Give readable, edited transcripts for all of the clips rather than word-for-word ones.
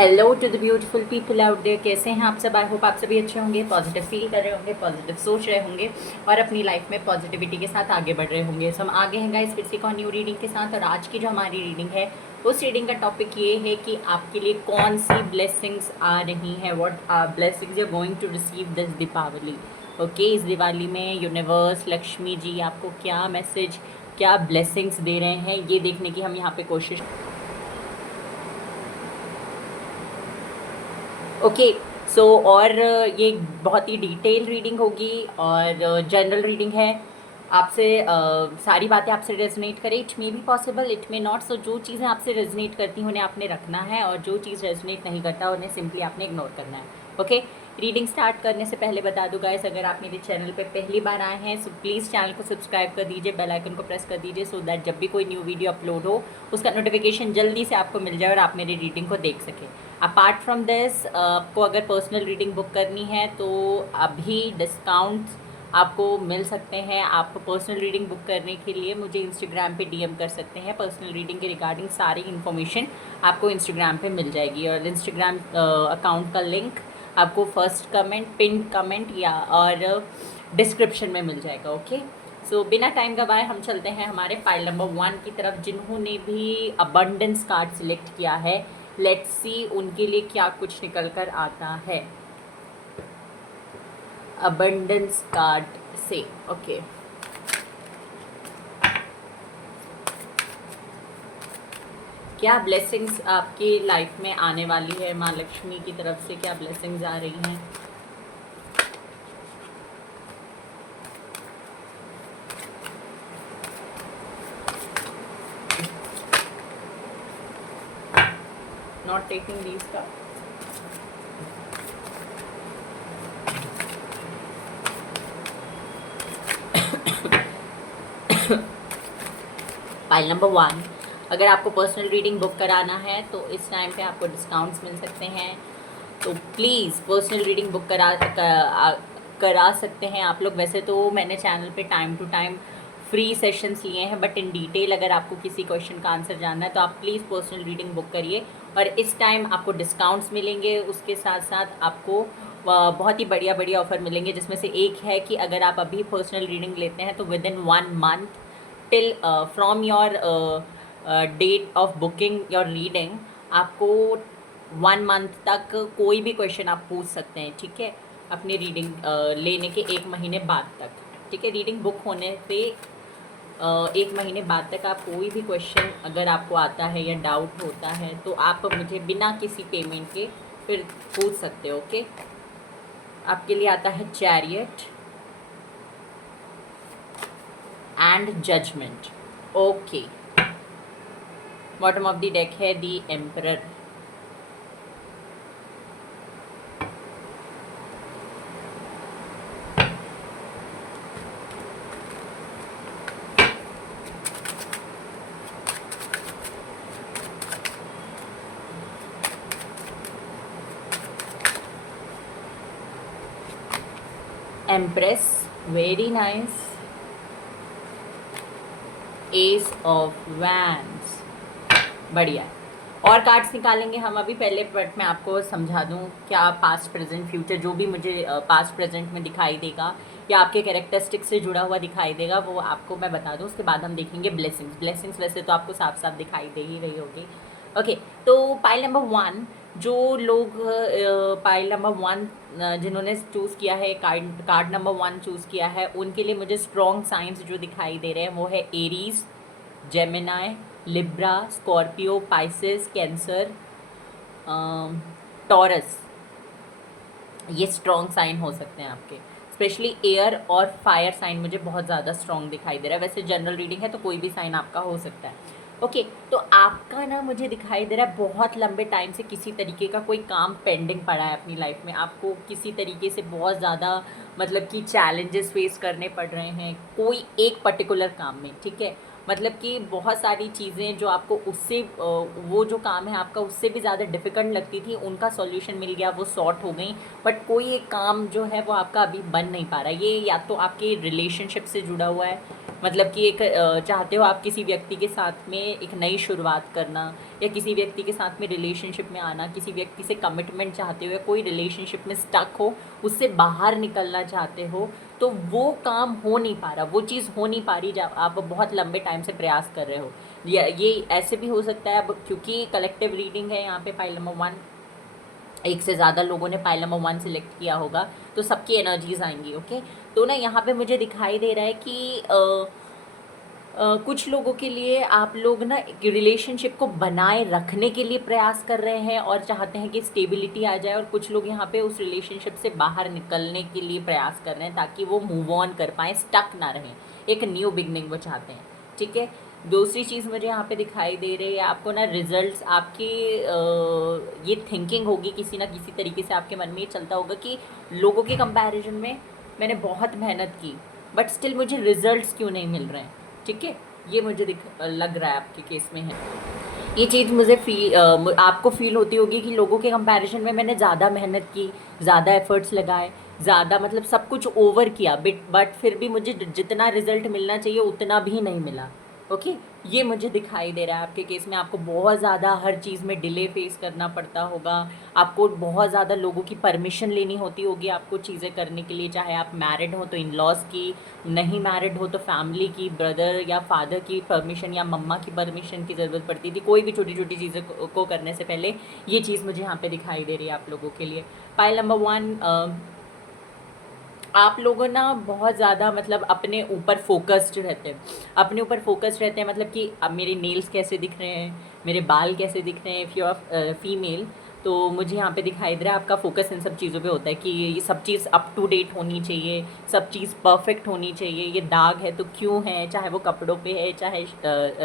Hello to the beautiful people out there, कैसे हैं आप सब। आई होप आप सभी अच्छे होंगे, पॉजिटिव फील कर रहे होंगे, पॉजिटिव सोच रहे होंगे और अपनी लाइफ में पॉजिटिविटी के साथ आगे बढ़ रहे होंगे। सो हम आगे हैं गाइस फिर से एक और न्यू रीडिंग के साथ। और आज की जो हमारी रीडिंग है उस रीडिंग का टॉपिक ये है कि आपके लिए कौन सी ब्लेसिंग्स आ रही हैं, what blessings you are going to receive this Deepawali. Okay, इस दिवाली में यूनिवर्स लक्ष्मी जी आपको क्या मैसेज, क्या ब्लेसिंग्स दे रहे हैं, ये देखने की हम यहाँ पे कोशिश। ओके सो और ये बहुत ही डिटेल रीडिंग होगी और जनरल रीडिंग है। आपसे सारी बातें आपसे रेजोनेट करें, it may be possible, it may not. So जो चीज़ें आपसे रेजोनेट करती हैं उन्हें आपने रखना है और जो चीज़ रेजोनेट नहीं करता उन्हें सिंपली आपने इग्नोर करना है। ओके, रीडिंग स्टार्ट करने से पहले बता दूँ गाइस, अगर आप मेरे चैनल पे पहली बार आए हैं सो प्लीज़ चैनल को सब्सक्राइब कर दीजिए, बेल आइकन को प्रेस कर दीजिए सो दैट जब भी कोई न्यू वीडियो अपलोड हो उसका नोटिफिकेशन जल्दी से आपको मिल जाए और आप मेरी रीडिंग को देख सकें। अपार्ट फ्रॉम दिस, आपको अगर पर्सनल रीडिंग बुक करनी है तो अभी डिस्काउंट्स आपको मिल सकते हैं। आप पर्सनल रीडिंग बुक करने के लिए मुझे इंस्टाग्राम पे डीएम कर सकते हैं। पर्सनल रीडिंग के रिगार्डिंग सारी इन्फॉर्मेशन आपको इंस्टाग्राम पे मिल जाएगी और इंस्टाग्राम अकाउंट का लिंक आपको फर्स्ट कमेंट, पिन कमेंट या और डिस्क्रिप्शन में मिल जाएगा। ओके सो बिना टाइम गवाए हम चलते हैं हमारे फाइल नंबर 1 की तरफ। जिन्होंने भी अबंडेंस कार्ड सिलेक्ट किया है, लेट्स सी उनके लिए क्या कुछ निकल कर आता है अबंडेंस कार्ड से। ओके क्या ब्लेसिंग्स आपकी लाइफ में आने वाली है, माँ लक्ष्मी की तरफ से क्या ब्लेसिंग्स आ रही हैं। नॉट टेकिंग दीज का फाइल नंबर 1, अगर आपको पर्सनल रीडिंग बुक कराना है तो इस टाइम पे आपको डिस्काउंट्स मिल सकते हैं। तो प्लीज़ पर्सनल रीडिंग बुक करा सकते हैं आप लोग। वैसे तो मैंने चैनल पे time to time free sessions लिए हैं, बट इन डिटेल अगर आपको किसी क्वेश्चन का आंसर जानना है तो आप प्लीज़ पर्सनल रीडिंग बुक करिए। और इस टाइम आपको डिस्काउंट्स मिलेंगे, उसके साथ साथ आपको बहुत ही बढ़िया बढ़िया ऑफर मिलेंगे, जिसमें से एक है कि अगर आप अभी पर्सनल रीडिंग लेते हैं तो within 1 month till from your date of booking your reading आपको 1 मंथ तक कोई भी क्वेश्चन आप पूछ सकते हैं। ठीक है, अपनी रीडिंग लेने के 1 महीने बाद तक। ठीक है, रीडिंग बुक होने पे 1 महीने बाद तक आप कोई भी क्वेश्चन अगर आपको आता है या डाउट होता है तो आप मुझे बिना किसी पेमेंट के फिर पूछ सकते हो। ओके, आपके लिए आता है chariot and judgment. Okay, bottom of the deck है the emperor. Empress, very nice. Ace of wands, बढ़िया। और कार्ड्स निकालेंगे हम अभी, पहले बट मैं आपको समझा दूं क्या पास्ट प्रेजेंट फ्यूचर जो भी मुझे पास्ट प्रेजेंट में दिखाई देगा या आपके कैरेक्टरिस्टिक्स से जुड़ा हुआ दिखाई देगा वो आपको मैं बता दूं। उसके बाद हम देखेंगे ब्लेसिंग्स। ब्लेसिंग्स वैसे तो आपको साफ साफ दिखाई दे ही रही होगी। ओके, तो पाइल नंबर 1, जो लोग पाइल नंबर 1 जिन्होंने चूज़ किया है, कार्ड नंबर 1 चूज़ किया है, उनके लिए मुझे स्ट्रॉन्ग साइंस जो दिखाई दे रहे हैं वो है Aries, Gemini, Libra, Scorpio, Pisces, cancer, taurus. ये स्ट्रॉन्ग साइन हो सकते हैं आपके। स्पेशली एयर और फायर साइन मुझे बहुत ज़्यादा स्ट्रॉन्ग दिखाई दे रहा है। वैसे जनरल रीडिंग है तो कोई भी साइन आपका हो सकता है। ओके, तो आपका ना मुझे दिखाई दे रहा है बहुत लंबे टाइम से किसी तरीके का कोई काम पेंडिंग पड़ा है अपनी लाइफ में। आपको किसी तरीके से बहुत ज़्यादा मतलब कि चैलेंजेस फेस करने पड़ रहे हैं कोई एक पर्टिकुलर काम में। ठीक है, मतलब कि बहुत सारी चीज़ें जो आपको उससे वो जो काम है आपका उससे भी ज़्यादा डिफ़िकल्ट लगती थी, उनका सॉल्यूशन मिल गया, वो सॉर्ट हो गई। बट कोई एक काम जो है वो आपका अभी बन नहीं पा रहा है। ये या तो आपके रिलेशनशिप से जुड़ा हुआ है मतलब कि एक चाहते हो आप किसी व्यक्ति के साथ में एक नई शुरुआत करना, या किसी व्यक्ति के साथ में रिलेशनशिप में आना, किसी व्यक्ति से कमिटमेंट चाहते हो, या कोई रिलेशनशिप में स्टक हो, उससे बाहर निकलना चाहते हो, तो वो काम हो नहीं पा रहा, वो चीज़ हो नहीं पा रही, जब आप बहुत लंबे टाइम से प्रयास कर रहे हो। ये ऐसे भी हो सकता है, अब क्योंकि कलेक्टिव रीडिंग है यहाँ पे फाइल नंबर 1, एक से ज़्यादा लोगों ने फाइल नंबर 1 सिलेक्ट किया होगा, तो सबकी एनर्जीज आएंगी। ओके, तो ना यहाँ पे मुझे दिखाई दे रहा है कि कुछ लोगों के लिए आप लोग ना रिलेशनशिप को बनाए रखने के लिए प्रयास कर रहे हैं और चाहते हैं कि स्टेबिलिटी आ जाए, और कुछ लोग यहाँ पे उस रिलेशनशिप से बाहर निकलने के लिए प्रयास कर रहे हैं ताकि वो मूव ऑन कर पाएँ, स्टक ना रहें, एक न्यू बिगनिंग वो चाहते हैं। ठीक है, दूसरी चीज़ मुझे यहाँ पे दिखाई दे रही है, आपको ना रिजल्ट्स आपकी ये थिंकिंग होगी किसी ना किसी तरीके से आपके मन में ये चलता होगा कि लोगों के कंपैरिजन में मैंने बहुत मेहनत की, बट स्टिल मुझे रिजल्ट्स क्यों नहीं मिल रहे हैं। ठीक है, ये मुझे लग रहा है आपके केस में है। ये चीज़ मुझे आपको फील होती होगी कि लोगों के कंपैरिजन में मैंने ज़्यादा मेहनत की, ज़्यादा एफर्ट्स लगाए, ज़्यादा मतलब सब कुछ ओवर किया, बट फिर भी मुझे जितना रिजल्ट मिलना चाहिए उतना भी नहीं मिला। ओके, ये मुझे दिखाई दे रहा है आपके केस में, आपको बहुत ज़्यादा हर चीज़ में डिले फेस करना पड़ता होगा, आपको बहुत ज़्यादा लोगों की परमिशन लेनी होती होगी आपको चीज़ें करने के लिए, चाहे आप मैरिड हो तो इन लॉज की, नहीं मैरिड हो तो फैमिली की, ब्रदर या फादर की परमिशन या मम्मा की परमिशन की ज़रूरत पड़ती थी, कोई भी छोटी छोटी चीज़ें को करने से पहले। ये चीज़ मुझे यहाँ पे दिखाई दे रही है आप लोगों के लिए। पाइल नंबर 1, आप लोगों ना बहुत ज़्यादा मतलब अपने ऊपर फोकस्ड रहते हैं, अपने ऊपर फोकस्ड रहते हैं, मतलब कि अब मेरे नेल्स कैसे दिख रहे हैं, मेरे बाल कैसे दिख रहे हैं, इफ़ यू आर फीमेल, तो मुझे यहाँ पे दिखाई दे रहा है आपका फोकस इन सब चीज़ों पे होता है कि ये सब चीज़ अप टू डेट होनी चाहिए, सब चीज़ परफेक्ट होनी चाहिए, ये दाग है तो क्यों है, चाहे वो कपड़ों पे है, चाहे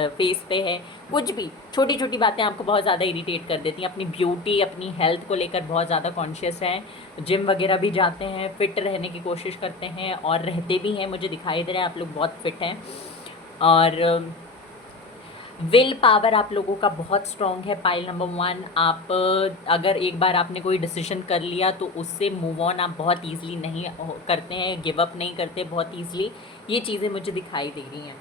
फेस पे है, कुछ भी छोटी छोटी बातें आपको बहुत ज़्यादा इरिटेट कर देती हैं। अपनी ब्यूटी, अपनी हेल्थ को लेकर बहुत ज़्यादा कॉन्शियस हैं, जिम वगैरह भी जाते हैं, फिट रहने की कोशिश करते हैं और रहते भी हैं, मुझे दिखाई दे रहा है आप लोग बहुत फिट हैं। और विल पावर आप लोगों का बहुत स्ट्रॉन्ग है। पाइल नंबर 1, आप अगर एक बार आपने कोई डिसीजन कर लिया तो उससे मूव ऑन आप बहुत ईजिली नहीं करते हैं, गिव अप नहीं करते बहुत ईजिली, ये चीज़ें मुझे दिखाई दे रही हैं।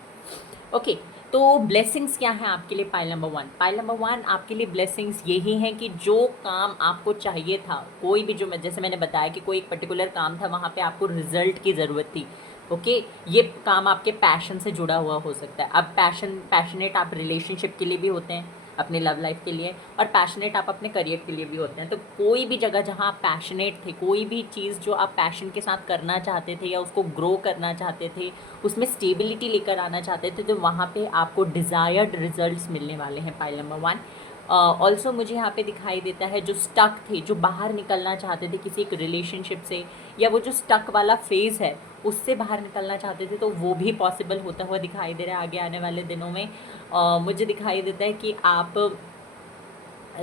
ओके, तो ब्लेसिंग्स क्या हैं आपके लिए पाइल नंबर 1? पाइल नंबर 1 आपके लिए ब्लेसिंग्स यही हैं कि जो काम आपको चाहिए था, कोई भी जो जैसे मैंने बताया कि कोई एक पर्टिकुलर काम था, वहाँ पे आपको रिजल्ट की ज़रूरत थी। ओके, ये काम आपके पैशन से जुड़ा हुआ हो सकता है। अब पैशनेट आप रिलेशनशिप के लिए भी होते हैं, अपने लव लाइफ के लिए, और पैशनेट आप अपने करियर के लिए भी होते हैं। तो कोई भी जगह जहाँ आप पैशनेट थे, कोई भी चीज़ जो आप पैशन के साथ करना चाहते थे या उसको ग्रो करना चाहते थे, उसमें स्टेबिलिटी लेकर आना चाहते थे, तो वहाँ पे आपको डिज़ायर्ड रिजल्ट्स मिलने वाले हैं। पाइल नंबर 1 ऑल्सो मुझे यहाँ पे दिखाई देता है, जो स्टक थे, जो बाहर निकलना चाहते थे किसी एक रिलेशनशिप से, या वो जो स्टक वाला फेज़ है उससे बाहर निकलना चाहते थे, तो वो भी पॉसिबल होता हुआ दिखाई दे रहा है आगे आने वाले दिनों में। मुझे दिखाई देता है कि आप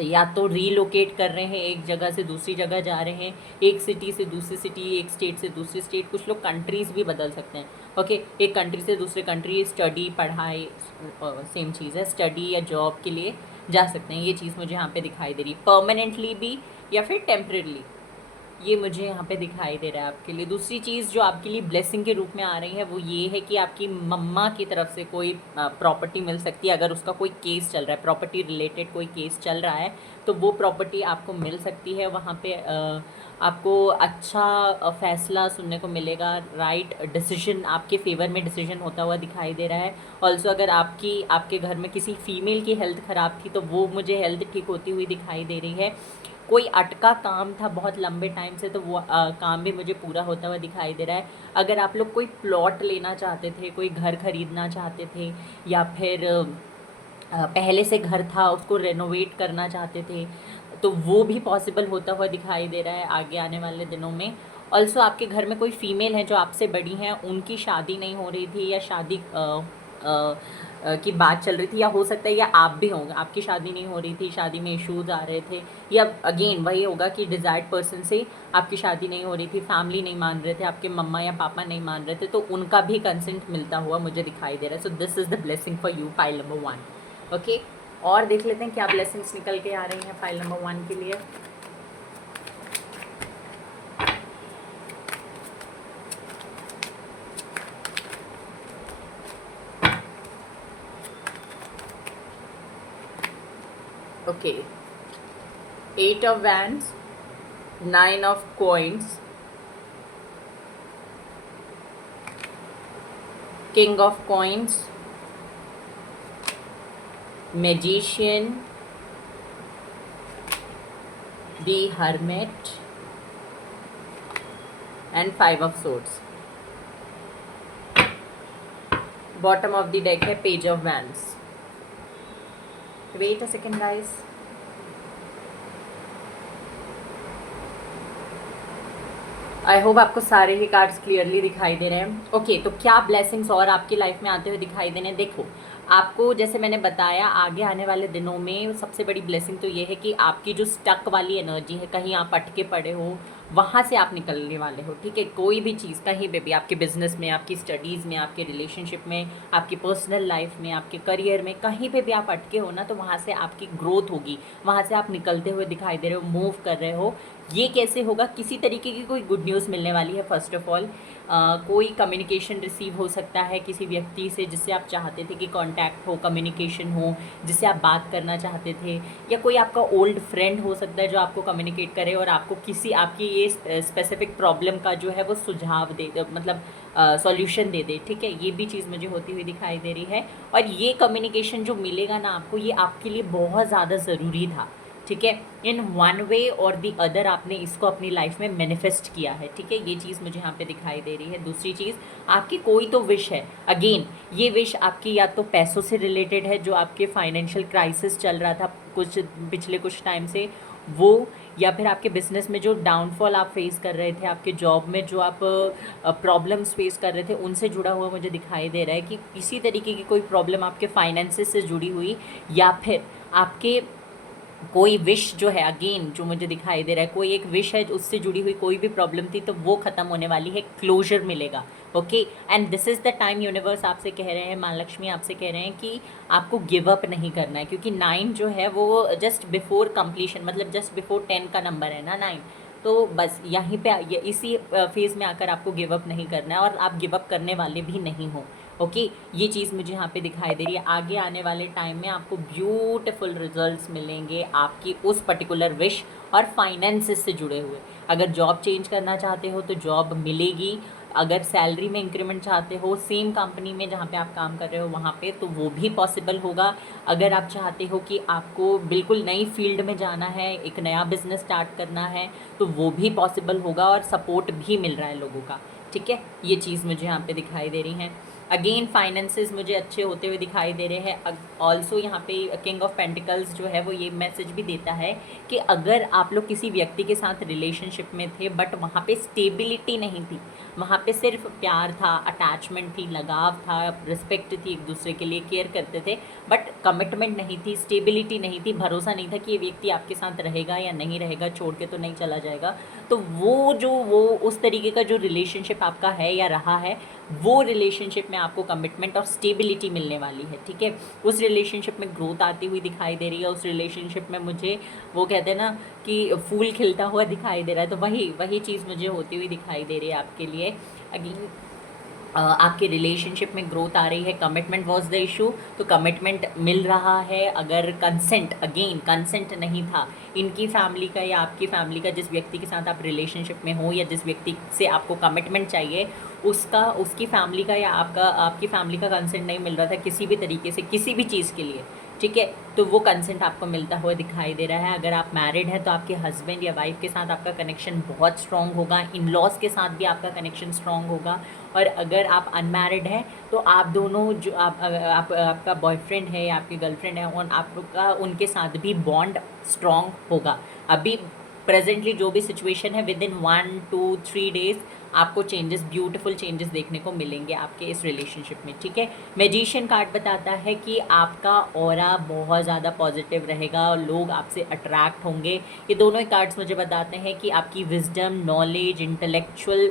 या तो रीलोकेट कर रहे हैं, एक जगह से दूसरी जगह जा रहे हैं, एक सिटी से दूसरी सिटी, एक स्टेट से दूसरी स्टेट, कुछ लोग कंट्रीज़ भी बदल सकते हैं। ओके, एक कंट्री से दूसरे कंट्री, स्टडी, पढ़ाई, सेम चीज़ है, स्टडी या जॉब के लिए जा सकते हैं। ये चीज़ मुझे यहाँ पे दिखाई दे रही है, परमानेंटली भी या फिर टेम्परेली, ये मुझे यहाँ पे दिखाई दे रहा है आपके लिए। दूसरी चीज़ जो आपके लिए ब्लेसिंग के रूप में आ रही है वो ये है कि आपकी मम्मा की तरफ से कोई प्रॉपर्टी मिल सकती है। अगर उसका कोई केस चल रहा है, प्रॉपर्टी रिलेटेड कोई केस चल रहा है, तो वो प्रॉपर्टी आपको मिल सकती है। वहाँ पे आपको अच्छा फ़ैसला सुनने को मिलेगा, राइट डिसीजन आपके फेवर में डिसीजन होता हुआ दिखाई दे रहा है। ऑल्सो अगर आपके घर में किसी फीमेल की हेल्थ ख़राब थी, तो वो मुझे हेल्थ ठीक होती हुई दिखाई दे रही है। कोई अटका काम था बहुत लंबे टाइम से, तो वो काम भी मुझे पूरा होता हुआ दिखाई दे रहा है। अगर आप लोग कोई प्लॉट लेना चाहते थे, कोई घर खरीदना चाहते थे, या फिर पहले से घर था उसको रेनोवेट करना चाहते थे, तो वो भी पॉसिबल होता हुआ दिखाई दे रहा है आगे आने वाले दिनों में। ऑल्सो आपके घर में कोई फीमेल है जो आपसे बड़ी हैं, उनकी शादी नहीं हो रही थी, या शादी की बात चल रही थी, या हो सकता है या आप भी होंगे, आपकी शादी नहीं हो रही थी, शादी में इश्यूज़ आ रहे थे, या अगेन वही होगा कि डिज़ायर्ड पर्सन से आपकी शादी नहीं हो रही थी, फैमिली नहीं मान रहे थे, आपके मम्मा या पापा नहीं मान रहे थे, तो उनका भी कंसेंट मिलता हुआ मुझे दिखाई दे रहा है। So this is the blessing for you, file number 1। Okay, और देख लेते हैं क्या ब्लेसिंग्स निकल के आ रही हैं फाइल नंबर 1 के लिए। Okay, 8 of wands, 9 of coins, king of coins, magician, the hermit, and 5 of swords. Bottom of the deck है page of wands. Wait a second guys. I hope आपको सारे ही कार्ड्स क्लियरली दिखाई दे रहे हैं. Okay, तो क्या ब्लेसिंग्स और आपकी लाइफ में आते हुए दिखाई दे रहे हैं. देखो, आपको जैसे मैंने बताया, आगे आने वाले दिनों में सबसे बड़ी ब्लेसिंग तो ये है कि आपकी जो स्टक वाली एनर्जी है, कहीं आप अटके पड़े हो, वहाँ से आप निकलने वाले हो. ठीक है, कोई भी चीज़ कहीं पे भी, आपके बिजनेस में, आपकी स्टडीज़ में, आपके रिलेशनशिप में, आपकी पर्सनल लाइफ में, आपके करियर में, कहीं पे भी आप अटके हो ना, तो वहाँ से आपकी ग्रोथ होगी, वहाँ से आप निकलते हुए दिखाई दे रहे हो, मूव कर रहे हो. ये कैसे होगा? किसी तरीके की कोई गुड न्यूज़ मिलने वाली है. फर्स्ट ऑफ ऑल कोई कम्युनिकेशन रिसीव हो सकता है किसी व्यक्ति से जिससे आप चाहते थे कि कांटेक्ट हो, कम्युनिकेशन हो, जिससे आप बात करना चाहते थे, या कोई आपका ओल्ड फ्रेंड हो सकता है जो आपको कम्युनिकेट करे और आपको किसी आपकी ये स्पेसिफिक प्रॉब्लम का जो है वो सुझाव दे, मतलब सॉल्यूशन दे दे. ठीक है, ये भी चीज़ मुझे होती हुई दिखाई दे रही है. और ये कम्युनिकेशन जो मिलेगा ना आपको, ये आपके लिए बहुत ज़्यादा ज़रूरी था. ठीक है, इन वन वे और दी अदर आपने इसको अपनी लाइफ में मैनिफेस्ट किया है. ठीक है, ये चीज़ मुझे यहाँ पे दिखाई दे रही है. दूसरी चीज़, आपकी कोई तो विश है. अगेन, ये विश आपकी या तो पैसों से रिलेटेड है, जो आपके फाइनेंशियल क्राइसिस चल रहा था पिछले कुछ टाइम से, वो, या फिर आपके बिजनेस में जो डाउनफॉल आप फेस कर रहे थे, आपके जॉब में जो आप प्रॉब्लम्स फेस कर रहे थे, उनसे जुड़ा हुआ मुझे दिखाई दे रहा है कि किसी तरीके की कोई प्रॉब्लम आपके फाइनेंसिस से जुड़ी हुई, या फिर आपके कोई विश जो है, अगेन जो मुझे दिखाई दे रहा है, कोई एक विश है उससे जुड़ी हुई कोई भी प्रॉब्लम थी, तो वो ख़त्म होने वाली है, क्लोजर मिलेगा. Okay, and this is the time. Universe आपसे कह रहे हैं, माँ लक्ष्मी आपसे कह रहे हैं कि आपको गिव अप नहीं करना है, क्योंकि 9 जो है वो जस्ट बिफोर कंप्लीशन, मतलब जस्ट बिफोर 10 का नंबर है ना 9. तो बस यहीं पे इसी फेज़ में आकर आपको गिव अप नहीं करना है, और आप गिव अप करने वाले भी नहीं हो. ओके, ये चीज़ मुझे यहाँ पे दिखाई दे रही है. आगे आने वाले टाइम में आपको ब्यूटीफुल रिजल्ट्स मिलेंगे आपकी उस पर्टिकुलर विश और फाइनेंसेस से जुड़े हुए. अगर जॉब चेंज करना चाहते हो तो जॉब मिलेगी. अगर सैलरी में इंक्रीमेंट चाहते हो सेम कंपनी में जहाँ पे आप काम कर रहे हो वहाँ पे, तो वो भी पॉसिबल होगा. अगर आप चाहते हो कि आपको बिल्कुल नई फील्ड में जाना है, एक नया बिजनेस स्टार्ट करना है, तो वो भी पॉसिबल होगा, और सपोर्ट भी मिल रहा है लोगों का. ठीक है, ये चीज़ मुझे यहाँ पे दिखाई दे रही है. अगेन फाइनेंसेस मुझे अच्छे होते हुए दिखाई दे रहे हैं. ऑल्सो यहाँ पे किंग ऑफ पेंटिकल्स जो है वो ये मैसेज भी देता है कि अगर आप लोग किसी व्यक्ति के साथ रिलेशनशिप में थे, बट वहाँ पे स्टेबिलिटी नहीं थी, वहाँ पे सिर्फ प्यार था, अटैचमेंट थी, लगाव था, रिस्पेक्ट थी, एक दूसरे के लिए केयर करते थे, बट कमिटमेंट नहीं थी, स्टेबिलिटी नहीं थी, भरोसा नहीं था कि ये व्यक्ति आपके साथ रहेगा या नहीं रहेगा, छोड़ के तो नहीं चला जाएगा. तो वो उस तरीके का जो रिलेशनशिप आपका है या रहा है, वो रिलेशनशिप में आपको कमिटमेंट और स्टेबिलिटी मिलने वाली है. ठीक है, उस रिलेशनशिप में ग्रोथ आती हुई दिखाई दे रही है. उस रिलेशनशिप में मुझे वो कहते हैं ना कि फूल खिलता हुआ दिखाई दे रहा है, तो वही चीज़ मुझे होती हुई दिखाई दे रही है आपके लिए. अगेन आपके रिलेशनशिप में ग्रोथ आ रही है. कमिटमेंट वॉज द इशू, तो कमिटमेंट मिल रहा है. अगर कंसेंट, अगेन कंसेंट नहीं था इनकी फैमिली का या आपकी फैमिली का, जिस व्यक्ति के साथ आप रिलेशनशिप में हो या जिस व्यक्ति से आपको कमिटमेंट चाहिए, उसकी फैमिली का या आपकी फैमिली का कंसेंट नहीं मिल रहा था किसी भी तरीके से, किसी भी चीज़ के लिए. ठीक है, तो वो कंसेंट आपको मिलता हुआ दिखाई दे रहा है. अगर आप मैरिड हैं तो आपके हस्बैंड या वाइफ के साथ आपका कनेक्शन बहुत स्ट्रॉन्ग होगा. इन लॉज के साथ भी आपका कनेक्शन स्ट्रॉन्ग होगा. और अगर आप अनमैरिड हैं तो आप दोनों जो आपका बॉयफ्रेंड है या आपकी गर्लफ्रेंड है, और आपका उनके साथ भी बॉन्ड स्ट्रॉन्ग होगा. अभी प्रेजेंटली जो भी सिचुएशन है, विद इन 1 2 3 डेज़ आपको चेंजेस, ब्यूटीफुल चेंजेस देखने को मिलेंगे आपके इस रिलेशनशिप में. ठीक है, मैजिशियन कार्ड बताता है कि आपका ऑरा बहुत ज़्यादा पॉजिटिव रहेगा और लोग आपसे अट्रैक्ट होंगे. ये दोनों ही कार्ड्स मुझे बताते हैं कि आपकी विजडम, नॉलेज, इंटेलेक्चुअल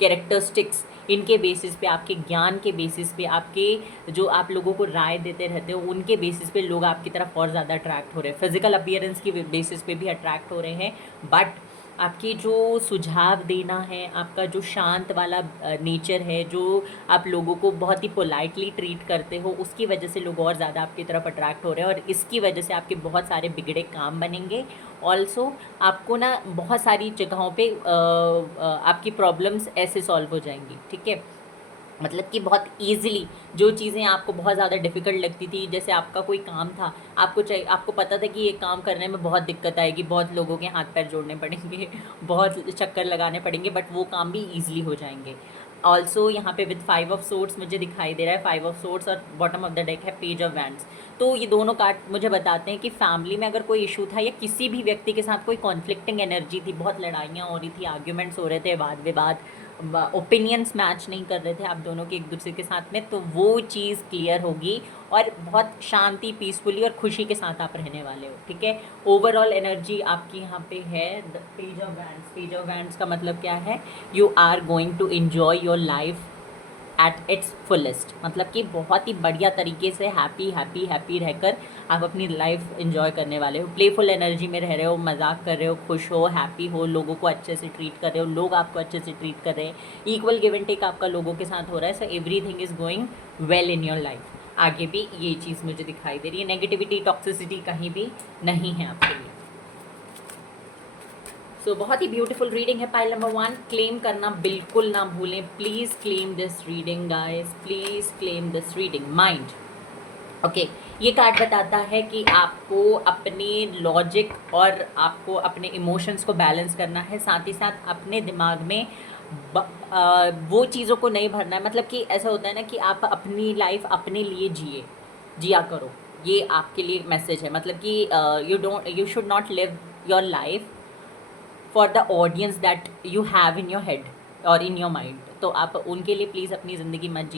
कैरेक्टरिस्टिक्स, इनके बेसिस पे, आपके ज्ञान के बेसिस पे, आपके जो आप लोगों को राय देते रहते हो, उनके बेसिस पे लोग आपकी तरफ और ज़्यादा अट्रैक्ट हो रहे हैं. फिजिकल अपीयरेंस की बेसिस पे भी अट्रैक्ट हो रहे हैं, बट आपकी जो सुझाव देना है, आपका जो शांत वाला नेचर है, जो आप लोगों को बहुत ही पोलाइटली ट्रीट करते हो, उसकी वजह से लोग और ज़्यादा आपकी तरफ अट्रैक्ट हो रहे हैं और इसकी वजह से आपके बहुत सारे बिगड़े काम बनेंगे। ऑल्सो आपको ना बहुत सारी जगहों पे आपकी प्रॉब्लम्स ऐसे सॉल्व हो जाएंगी, ठीक है। मतलब कि बहुत ईज़िली जो चीज़ें आपको बहुत ज़्यादा डिफ़िकल्ट लगती थी, जैसे आपका कोई काम था, आपको पता था कि ये काम करने में बहुत दिक्कत आएगी, बहुत लोगों के हाथ पैर जोड़ने पड़ेंगे बहुत चक्कर लगाने पड़ेंगे, बट वो काम भी ईज़िली हो जाएंगे। ऑल्सो यहाँ पे विद 5 ऑफ सोर्ड्स मुझे दिखाई दे रहा है, 5 ऑफ सोर्ड्स और बॉटम ऑफ द डेक है पेज ऑफ वैंड्स। तो ये दोनों कार्ड मुझे बताते हैं कि फैमिली में अगर कोई इशू था या किसी भी व्यक्ति के साथ कोई कॉन्फ्लिक्टिंग एनर्जी थी, बहुत लड़ाइयाँ हो रही थी, आर्ग्यूमेंट्स हो रहे थे, वाद विवाद, ओपिनियंस मैच नहीं कर रहे थे आप दोनों के एक दूसरे के साथ में, तो वो चीज़ क्लियर होगी और बहुत शांति, पीसफुली और खुशी के साथ आप रहने वाले हो, ठीक है। ओवरऑल एनर्जी आपकी यहाँ पे है the page of wands. Page of wands का मतलब क्या है, you are going to enjoy your life at its fullest. मतलब कि बहुत ही बढ़िया तरीके से हैप्पी हैप्पी हैप्पी रहकर आप अपनी लाइफ इन्जॉय करने वाले हो, प्लेफुल एनर्जी में रह रहे हो, मजाक कर रहे हो, खुश हो, हैप्पी हो, लोगों को अच्छे से ट्रीट कर रहे हो, लोग आपको अच्छे से ट्रीट कर रहे हैं, इक्वल गिव एंड टेक आपका लोगों के साथ हो रहा है। So everything is going well in your life. आगे भी ये चीज़ मुझे दिखाई दे रही है, नेगेटिविटी टॉक्सिसिटी कहीं भी नहीं है आपके लिए। सो बहुत ही ब्यूटीफुल रीडिंग है। पाइल नंबर 1 क्लेम करना बिल्कुल ना भूलें, please claim this reading guys, please claim this reading. Mind, okay, ये कार्ड बताता है कि आपको अपने लॉजिक और आपको अपने इमोशंस को बैलेंस करना है, साथ ही साथ अपने दिमाग में वो चीज़ों को नहीं भरना है। मतलब कि ऐसा होता है ना कि आप अपनी लाइफ अपने लिए जिया करो, ये आपके लिए मैसेज है। मतलब कि you should not live your life for the audience that you have in your head और इन योर माइंड। तो आप उनके लिए प्लीज़ अपनी ज़िंदगी मत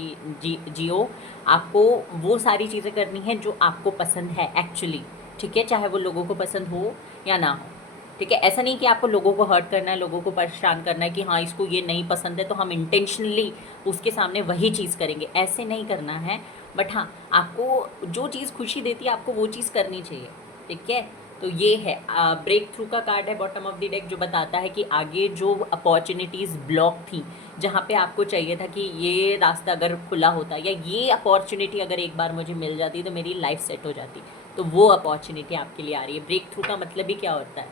जियो। आपको वो सारी चीज़ें करनी है जो आपको पसंद है एक्चुअली, ठीक है, चाहे वो लोगों को पसंद हो या ना हो, ठीक है। ऐसा नहीं कि आपको लोगों को हर्ट करना है, लोगों को परेशान करना है कि हाँ इसको ये नहीं पसंद है तो हम इंटेंशनली उसके सामने वही चीज़ करेंगे, ऐसे नहीं करना है। बट हाँ, आपको जो चीज़ खुशी देती है आपको वो चीज़ करनी चाहिए, ठीक है। तो ये है ब्रेक थ्रू का कार्ड है बॉटम ऑफ द डेक, जो बताता है कि आगे जो अपॉर्चुनिटीज़ ब्लॉक थी, जहाँ पे आपको चाहिए था कि ये रास्ता अगर खुला होता या ये अपॉर्चुनिटी अगर एक बार मुझे मिल जाती तो मेरी लाइफ सेट हो जाती, तो वो अपॉर्चुनिटी आपके लिए आ रही है। ब्रेक थ्रू का मतलब ही क्या होता है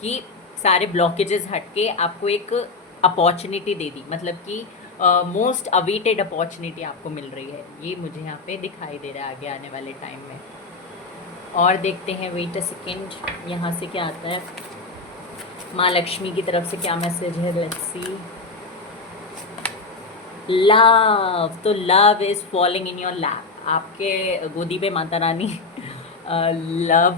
कि सारे ब्लॉकेजेस हट के आपको एक अपॉर्चुनिटी दे दी, मतलब कि मोस्ट अवेटेड अपॉर्चुनिटी आपको मिल रही है, ये मुझे यहाँ पे दिखाई दे रहा है आगे आने वाले टाइम में। और देखते हैं, वेट अ सेकेंड, यहाँ से क्या आता है, माँ लक्ष्मी की तरफ से क्या मैसेज है, लेट्स सी। लव, तो love is falling in your lap, आपके गोदी पे माता रानी लव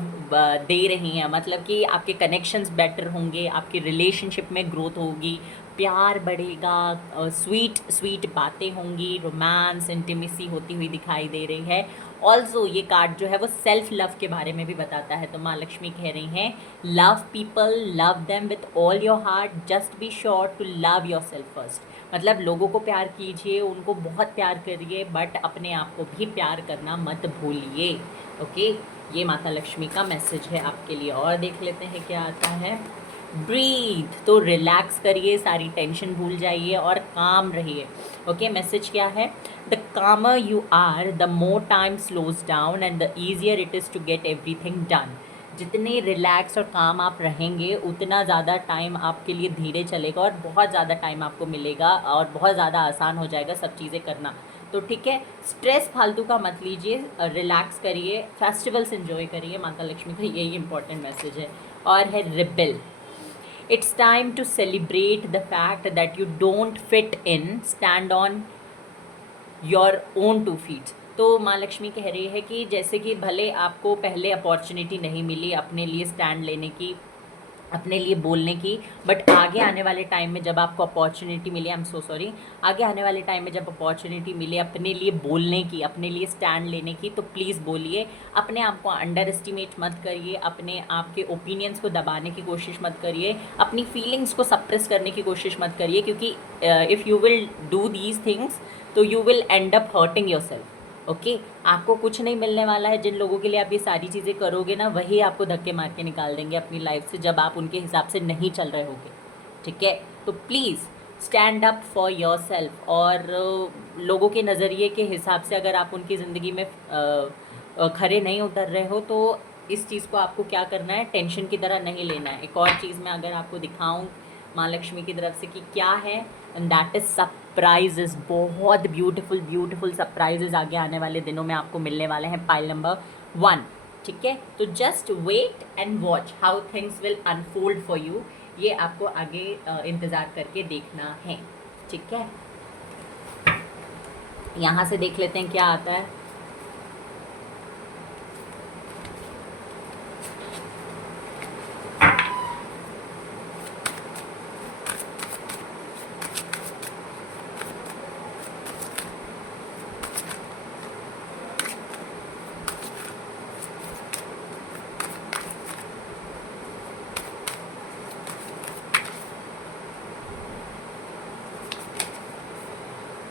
दे रही हैं। मतलब कि आपके कनेक्शंस बेटर होंगे, आपके रिलेशनशिप में ग्रोथ होगी, प्यार बढ़ेगा, स्वीट स्वीट बातें होंगी, रोमांस इंटीमेसी होती हुई दिखाई दे रही है। ऑल्सो ये कार्ड जो है वो सेल्फ लव के बारे में भी बताता है। तो माँ लक्ष्मी कह रही हैं, love people, love them with all your heart, just be sure to love yourself first. मतलब लोगों को प्यार कीजिए, उनको बहुत प्यार करिए, बट अपने आप को भी प्यार करना मत भूलिए, ओके। ये माता लक्ष्मी का मैसेज है आपके लिए। और देख लेते हैं क्या आता है। ब्रीथ, तो रिलैक्स करिए, सारी टेंशन भूल जाइए और काम रहिए, ओके। मैसेज क्या है, the calmer you are the more time slows down and the easier it is to get everything done. जितने रिलैक्स और काम आप रहेंगे उतना ज़्यादा टाइम आपके लिए धीरे चलेगा और बहुत ज़्यादा टाइम आपको मिलेगा और बहुत ज़्यादा आसान हो जाएगा सब चीज़ें करना। तो ठीक है, स्ट्रेस फालतू का मत लीजिए, रिलैक्स करिए, फेस्टिवल्स एंजॉय करिए, माता लक्ष्मी का यही इंपॉर्टेंट मैसेज है। और है rebel, it's time to celebrate the fact that you don't fit in, stand on your own 2 feet. तो माँ लक्ष्मी कह रही है कि जैसे कि भले आपको पहले अपॉर्चुनिटी नहीं मिली अपने लिए स्टैंड लेने की, अपने लिए बोलने की, बट आगे आने वाले टाइम में जब आपको अपॉर्चुनिटी मिली, आई एम सो सॉरी, आगे आने वाले टाइम में जब अपॉर्चुनिटी मिले अपने लिए बोलने की, अपने लिए स्टैंड लेने की, तो प्लीज़ बोलिए। अपने आप को अंडर एस्टिमेट मत करिए, अपने आप के ओपिनियंस को दबाने की कोशिश मत करिए, अपनी फीलिंग्स को सप्रेस करने की कोशिश मत करिए, क्योंकि if you will do these things तो you will end up hurting yourself, okay, आपको कुछ नहीं मिलने वाला है। जिन लोगों के लिए आप ये सारी चीज़ें करोगे ना, वही आपको धक्के मार के निकाल देंगे अपनी लाइफ से, जब आप उनके हिसाब से नहीं चल रहे होगे। ठीक है, तो please stand up for yourself. और लोगों के नज़रिए के हिसाब से अगर आप उनकी ज़िंदगी में खरे नहीं उतर रहे हो, तो इस चीज़ को आपको क्या करना है, टेंशन की तरह नहीं लेना है। एक और चीज़ मैं अगर आपको दिखाऊं माँ लक्ष्मी की तरफ से कि क्या है, एंड दैट इज़ सरप्राइजेस। बहुत ब्यूटीफुल ब्यूटीफुल सरप्राइजेस आगे आने वाले दिनों में आपको मिलने वाले हैं, पाइल नंबर 1। ठीक है, तो just wait and watch how things will unfold for you. ये आपको आगे इंतज़ार करके देखना है। ठीक है, यहाँ से देख लेते हैं क्या आता है।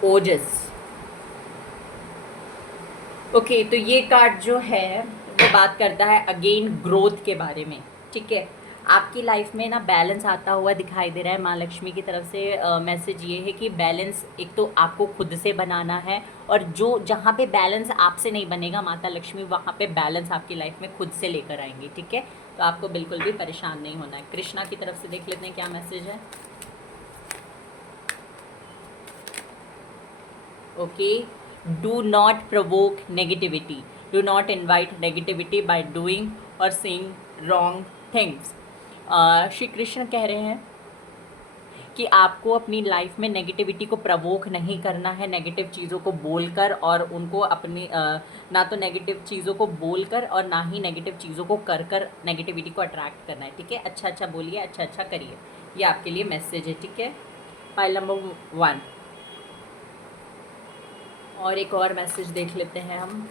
ओजस। ओके, तो ये कार्ड जो है वो बात करता है अगेन ग्रोथ के बारे में। ठीक है, आपकी लाइफ में ना बैलेंस आता हुआ दिखाई दे रहा है। माँ लक्ष्मी की तरफ से मैसेज ये है कि बैलेंस एक तो आपको खुद से बनाना है, और जो जहाँ पे बैलेंस आपसे नहीं बनेगा माता लक्ष्मी वहाँ पे बैलेंस आपकी लाइफ में खुद से लेकर आएंगी। ठीक है, तो आपको बिल्कुल भी परेशान नहीं होना है। कृष्णा की तरफ से देख लेते हैं क्या मैसेज है। Okay, do not provoke negativity, do not invite negativity by doing or saying wrong things। Shri Krishna कह रहे हैं कि आपको अपनी लाइफ में नेगेटिविटी को प्रवोक नहीं करना है, नेगेटिव चीज़ों को बोलकर, और उनको अपनी ना तो नेगेटिव चीज़ों को बोलकर और ना ही नेगेटिव चीज़ों को कर कर नेगेटिविटी को अट्रैक्ट करना है। ठीक है, अच्छा अच्छा बोलिए, अच्छा अच्छा करिए, ये आपके लिए मैसेज है। ठीक है, पाइल नंबर 1। और एक और मैसेज देख लेते हैं हम,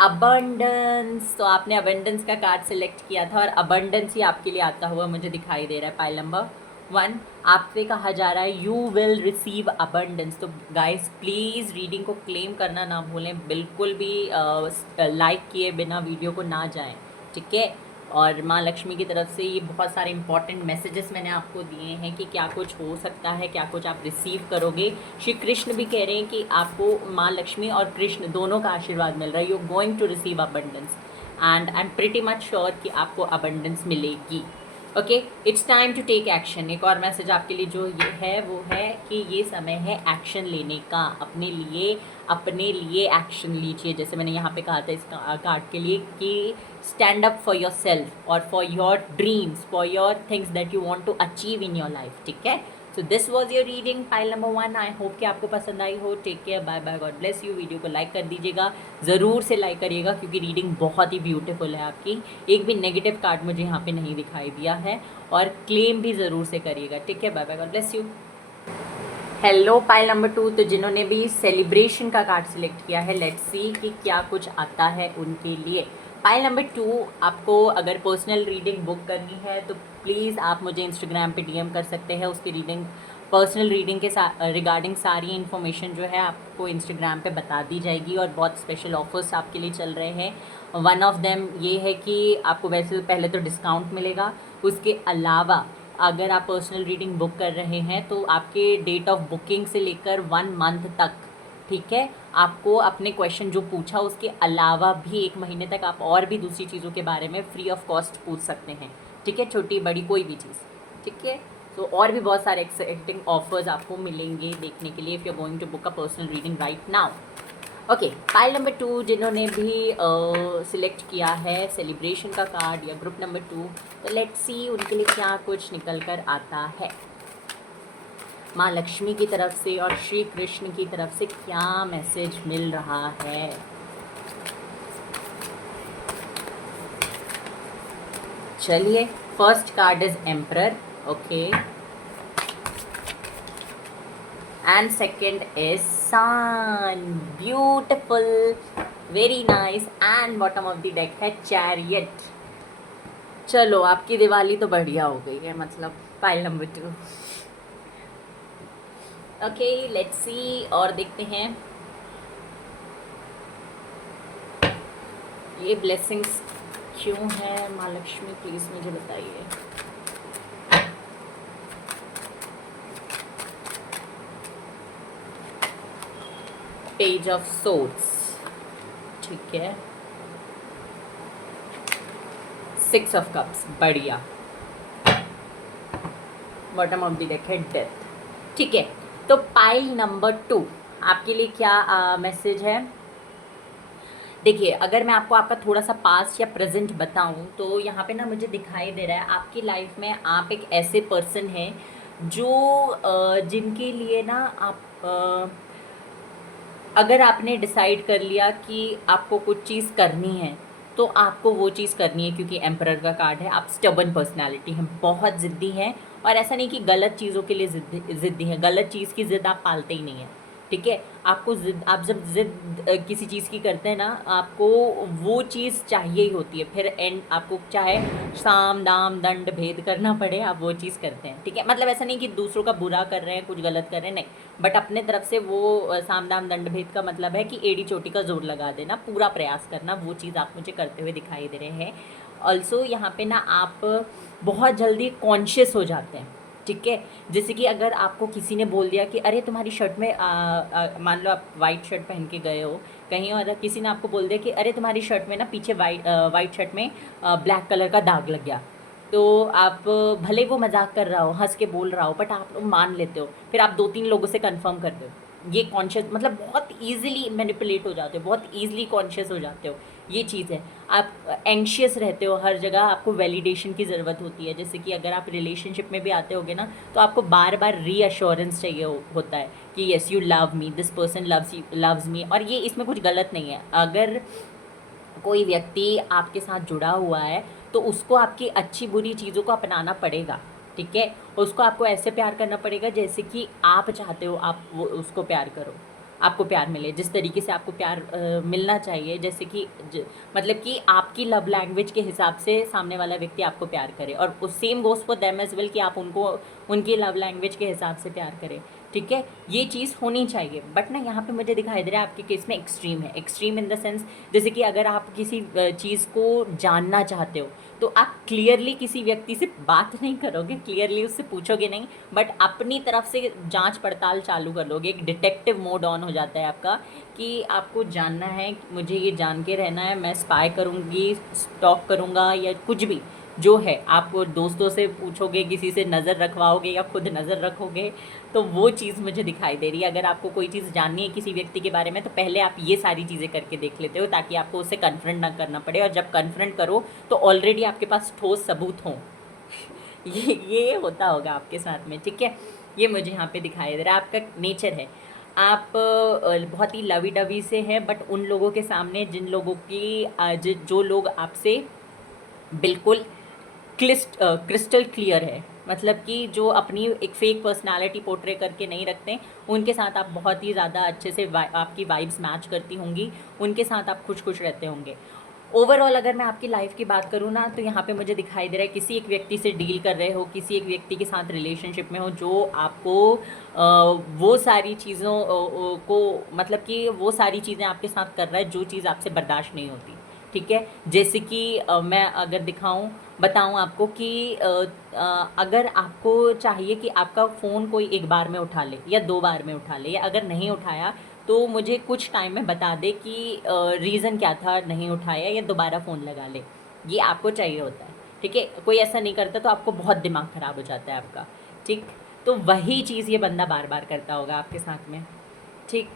अबंडेंस। तो आपने अबंडेंस का कार्ड सिलेक्ट किया था और अबंडेंस ही आपके लिए आता हुआ मुझे दिखाई दे रहा है। पाइल नंबर 1, आपसे कहा जा रहा है यू विल रिसीव अबंडेंस। तो गाइस प्लीज़ रीडिंग को क्लेम करना ना भूलें, बिल्कुल भी लाइक किए बिना वीडियो को ना जाएं। ठीक है, और माँ लक्ष्मी की तरफ से ये बहुत सारे इंपॉर्टेंट मैसेजेस मैंने आपको दिए हैं कि क्या कुछ हो सकता है, क्या कुछ आप रिसीव करोगे। श्री कृष्ण भी कह रहे हैं कि आपको माँ लक्ष्मी और कृष्ण दोनों का आशीर्वाद मिल रहा है। You going to receive abundance and I am pretty much sure कि आपको अबंडेंस मिलेगी। Okay, it's time to take action. एक और मैसेज आपके लिए जो ये है वो है कि ये समय है एक्शन लेने का। अपने लिए एक्शन लीजिए, जैसे मैंने यहाँ पे कहा था इस कार्ड के लिए कि stand up for yourself और for your dreams, for your things that you want to achieve in your life. ठीक है, so this was your reading pile number 1। I hope कि आपको पसंद आई हो। Take care, bye bye, God bless you. Video को like कर दीजिएगा, ज़रूर से लाइक करिएगा क्योंकि रीडिंग बहुत ही ब्यूटीफुल है आपकी। एक भी नेगेटिव कार्ड मुझे यहाँ पे नहीं दिखाई दिया है, और क्लेम भी ज़रूर से करिएगा। ठीक है, bye bye, God bless you. Hello pile number 2, तो जिन्होंने भी सेलिब्रेशन का कार्ड सिलेक्ट किया है, लेट्स सी कि क्या कुछ आता है उनके लिए। पाइल नंबर 2, आपको अगर पर्सनल रीडिंग बुक करनी है तो प्लीज़ आप मुझे इंस्टाग्राम पे डीएम कर सकते हैं। उसकी रीडिंग, पर्सनल रीडिंग के रिगार्डिंग सारी इन्फॉर्मेशन जो है आपको इंस्टाग्राम पे बता दी जाएगी, और बहुत स्पेशल ऑफर्स आपके लिए चल रहे हैं। वन ऑफ देम ये है कि आपको वैसे पहले तो डिस्काउंट मिलेगा, उसके अलावा अगर आप पर्सनल रीडिंग बुक कर रहे हैं तो आपके डेट ऑफ बुकिंग से लेकर 1 मंथ तक, ठीक है, आपको अपने क्वेश्चन जो पूछा उसके अलावा भी 1 महीने तक आप और भी दूसरी चीज़ों के बारे में फ्री ऑफ कॉस्ट पूछ सकते हैं। ठीक है, छोटी बड़ी कोई भी चीज़। ठीक है, तो और भी बहुत सारे एक्साइटिंग ऑफर्स आपको मिलेंगे देखने के लिए if you are going to book a personal reading right now. Okay, pile number 2 जिन्होंने भी सिलेक्ट किया है सेलिब्रेशन का कार्ड या ग्रुप नंबर 2, तो लेट्स सी उनके लिए क्या कुछ निकल कर आता है माँ लक्ष्मी की तरफ से और श्री कृष्ण की तरफ से क्या मैसेज मिल रहा है। चलिए, first card is emperor, okay, and second is sun, beautiful, very nice, and bottom of the deck है chariot। चलो, आपकी दिवाली तो बढ़िया हो गई है, मतलब pile number 2। Okay, let's see और देखते हैं ये ब्लेसिंग्स क्यों है। माँ लक्ष्मी प्लीज़ मुझे बताइए। पेज ऑफ सोर्ड्स, ठीक है। 6 ऑफ कप्स, बढ़िया। बॉटम ऑफ द डेक है डेथ, ठीक है। तो पाइल नंबर 2 आपके लिए क्या मैसेज है। देखिए, अगर मैं आपको आपका थोड़ा सा पास्ट या प्रेजेंट बताऊं तो यहाँ पे ना मुझे दिखाई दे रहा है आपकी लाइफ में आप एक ऐसे पर्सन हैं जो जिनके लिए ना आप अगर आपने डिसाइड कर लिया कि आपको कुछ चीज़ करनी है तो आपको वो चीज़ करनी है, क्योंकि एम्परर का कार्ड है। आप स्टबन पर्सनालिटी हैं, बहुत ज़िद्दी हैं, और ऐसा नहीं कि गलत चीज़ों के लिए ज़िद्दी हैं, गलत चीज़ की ज़िद आप पालते ही नहीं हैं, ठीक है। आपको ज़िद, आप जब ज़िद किसी चीज़ की करते हैं ना, आपको वो चीज़ चाहिए ही होती है, फिर एंड आपको चाहे साम दाम दंड भेद करना पड़े, आप वो चीज़ करते हैं, ठीक है। मतलब ऐसा नहीं कि दूसरों का बुरा कर रहे हैं, कुछ गलत कर रहे हैं, नहीं, बट अपने तरफ से वो साम दाम दंड भेद का मतलब है कि एड़ी चोटी का जोर लगा देना, पूरा प्रयास करना, वो चीज़ आप मुझे करते हुए दिखाई दे रहे हैं। ऑल्सो यहाँ पे ना आप बहुत जल्दी कॉन्शियस हो जाते हैं, ठीक है। जैसे कि अगर आपको किसी ने बोल दिया कि अरे तुम्हारी शर्ट में मान लो आप वाइट शर्ट पहन के गए हो कहीं, और किसी ने आपको बोल दिया कि अरे तुम्हारी शर्ट में ना पीछे वाइट शर्ट में ब्लैक कलर का दाग लग गया, तो आप भले वो मजाक कर रहा हो, हंस के बोल रहा हो, बट आप मान लेते हो, फिर आप 2-3 लोगों से कंफर्म करते हो। ये कॉन्शियस मतलब बहुत ईजिली मैनिपुलेट हो जाते हो, बहुत ईजिली कॉन्शियस हो जाते हो, ये चीज़ है। आप एंग्शियस रहते हो हर जगह, आपको वैलिडेशन की ज़रूरत होती है। जैसे कि अगर आप रिलेशनशिप में भी आते होगे ना, तो आपको बार बार रीअश्योरेंस चाहिए होता है कि yes you love me, this person loves me. और ये इसमें कुछ गलत नहीं है, अगर कोई व्यक्ति आपके साथ जुड़ा हुआ है तो उसको आपकी अच्छी बुरी चीज़ों को अपनाना पड़ेगा, ठीक है। उसको आपको ऐसे प्यार करना पड़ेगा जैसे कि आप चाहते हो आप वो उसको प्यार करो, आपको प्यार मिले जिस तरीके से आपको प्यार मिलना चाहिए, जैसे कि मतलब कि आपकी लव लैंग्वेज के हिसाब से सामने वाला व्यक्ति आपको प्यार करे, और उस same goes for them as well कि आप उनको उनकी लव लैंग्वेज के हिसाब से प्यार करें, ठीक है। ये चीज़ होनी चाहिए। बट ना यहाँ पे मुझे दिखाई दे रहा है आपके केस में एक्सट्रीम है, एक्सट्रीम इन द सेंस जैसे कि अगर आप किसी चीज़ को जानना चाहते हो तो आप क्लियरली किसी व्यक्ति से बात नहीं करोगे, क्लियरली उससे पूछोगे नहीं, बट अपनी तरफ से जांच पड़ताल चालू कर लोगे। एक डिटेक्टिव मोड ऑन हो जाता है आपका कि आपको जानना है, मुझे ये जान के रहना है, मैं स्पाई करूँगी, स्टॉक करूँगा, या कुछ भी जो है। आप दोस्तों से पूछोगे, किसी से नज़र रखवाओगे, या खुद नज़र रखोगे, तो वो चीज़ मुझे दिखाई दे रही है। अगर आपको कोई चीज़ जाननी है किसी व्यक्ति के बारे में तो पहले आप ये सारी चीज़ें करके देख लेते हो, ताकि आपको उससे कन्फ्रंट ना करना पड़े, और जब कन्फ्रंट करो तो ऑलरेडी आपके पास ठोस सबूत हों। ये होता होगा आपके साथ में, ठीक है। ये मुझे यहाँ पे दिखाई दे रहा है, आपका नेचर है। आप बहुत ही लवी डवी से हैं, बट उन लोगों के सामने जिन लोगों की जो लोग आपसे बिल्कुल क्रिस्टल क्लियर है, मतलब कि जो अपनी एक फेक पर्सनालिटी पोर्ट्रे करके नहीं रखते, उनके साथ आप बहुत ही ज़्यादा अच्छे से आपकी वाइब्स मैच करती होंगी, उनके साथ आप खुश खुश रहते होंगे। ओवरऑल अगर मैं आपकी लाइफ की बात करूँ ना, तो यहाँ पे मुझे दिखाई दे रहा है किसी एक व्यक्ति से डील कर रहे हो, किसी एक व्यक्ति के साथ रिलेशनशिप में हो जो आपको वो सारी चीज़ों को मतलब कि वो सारी चीज़ें आपके साथ कर रहा है जो चीज़ आपसे बर्दाश्त नहीं होती, ठीक है। जैसे कि मैं अगर बताऊं आपको कि अगर आपको चाहिए कि आपका फ़ोन कोई एक बार में उठा ले या 2 बार में उठा ले, या अगर नहीं उठाया तो मुझे कुछ टाइम में बता दे कि रीज़न क्या था नहीं उठाया, या दोबारा फ़ोन लगा ले, ये आपको चाहिए होता है, ठीक है। कोई ऐसा नहीं करता तो आपको बहुत दिमाग ख़राब हो जाता है आपका, ठीक। तो वही चीज़ ये बंदा बार बार करता होगा आपके साथ में, ठीक।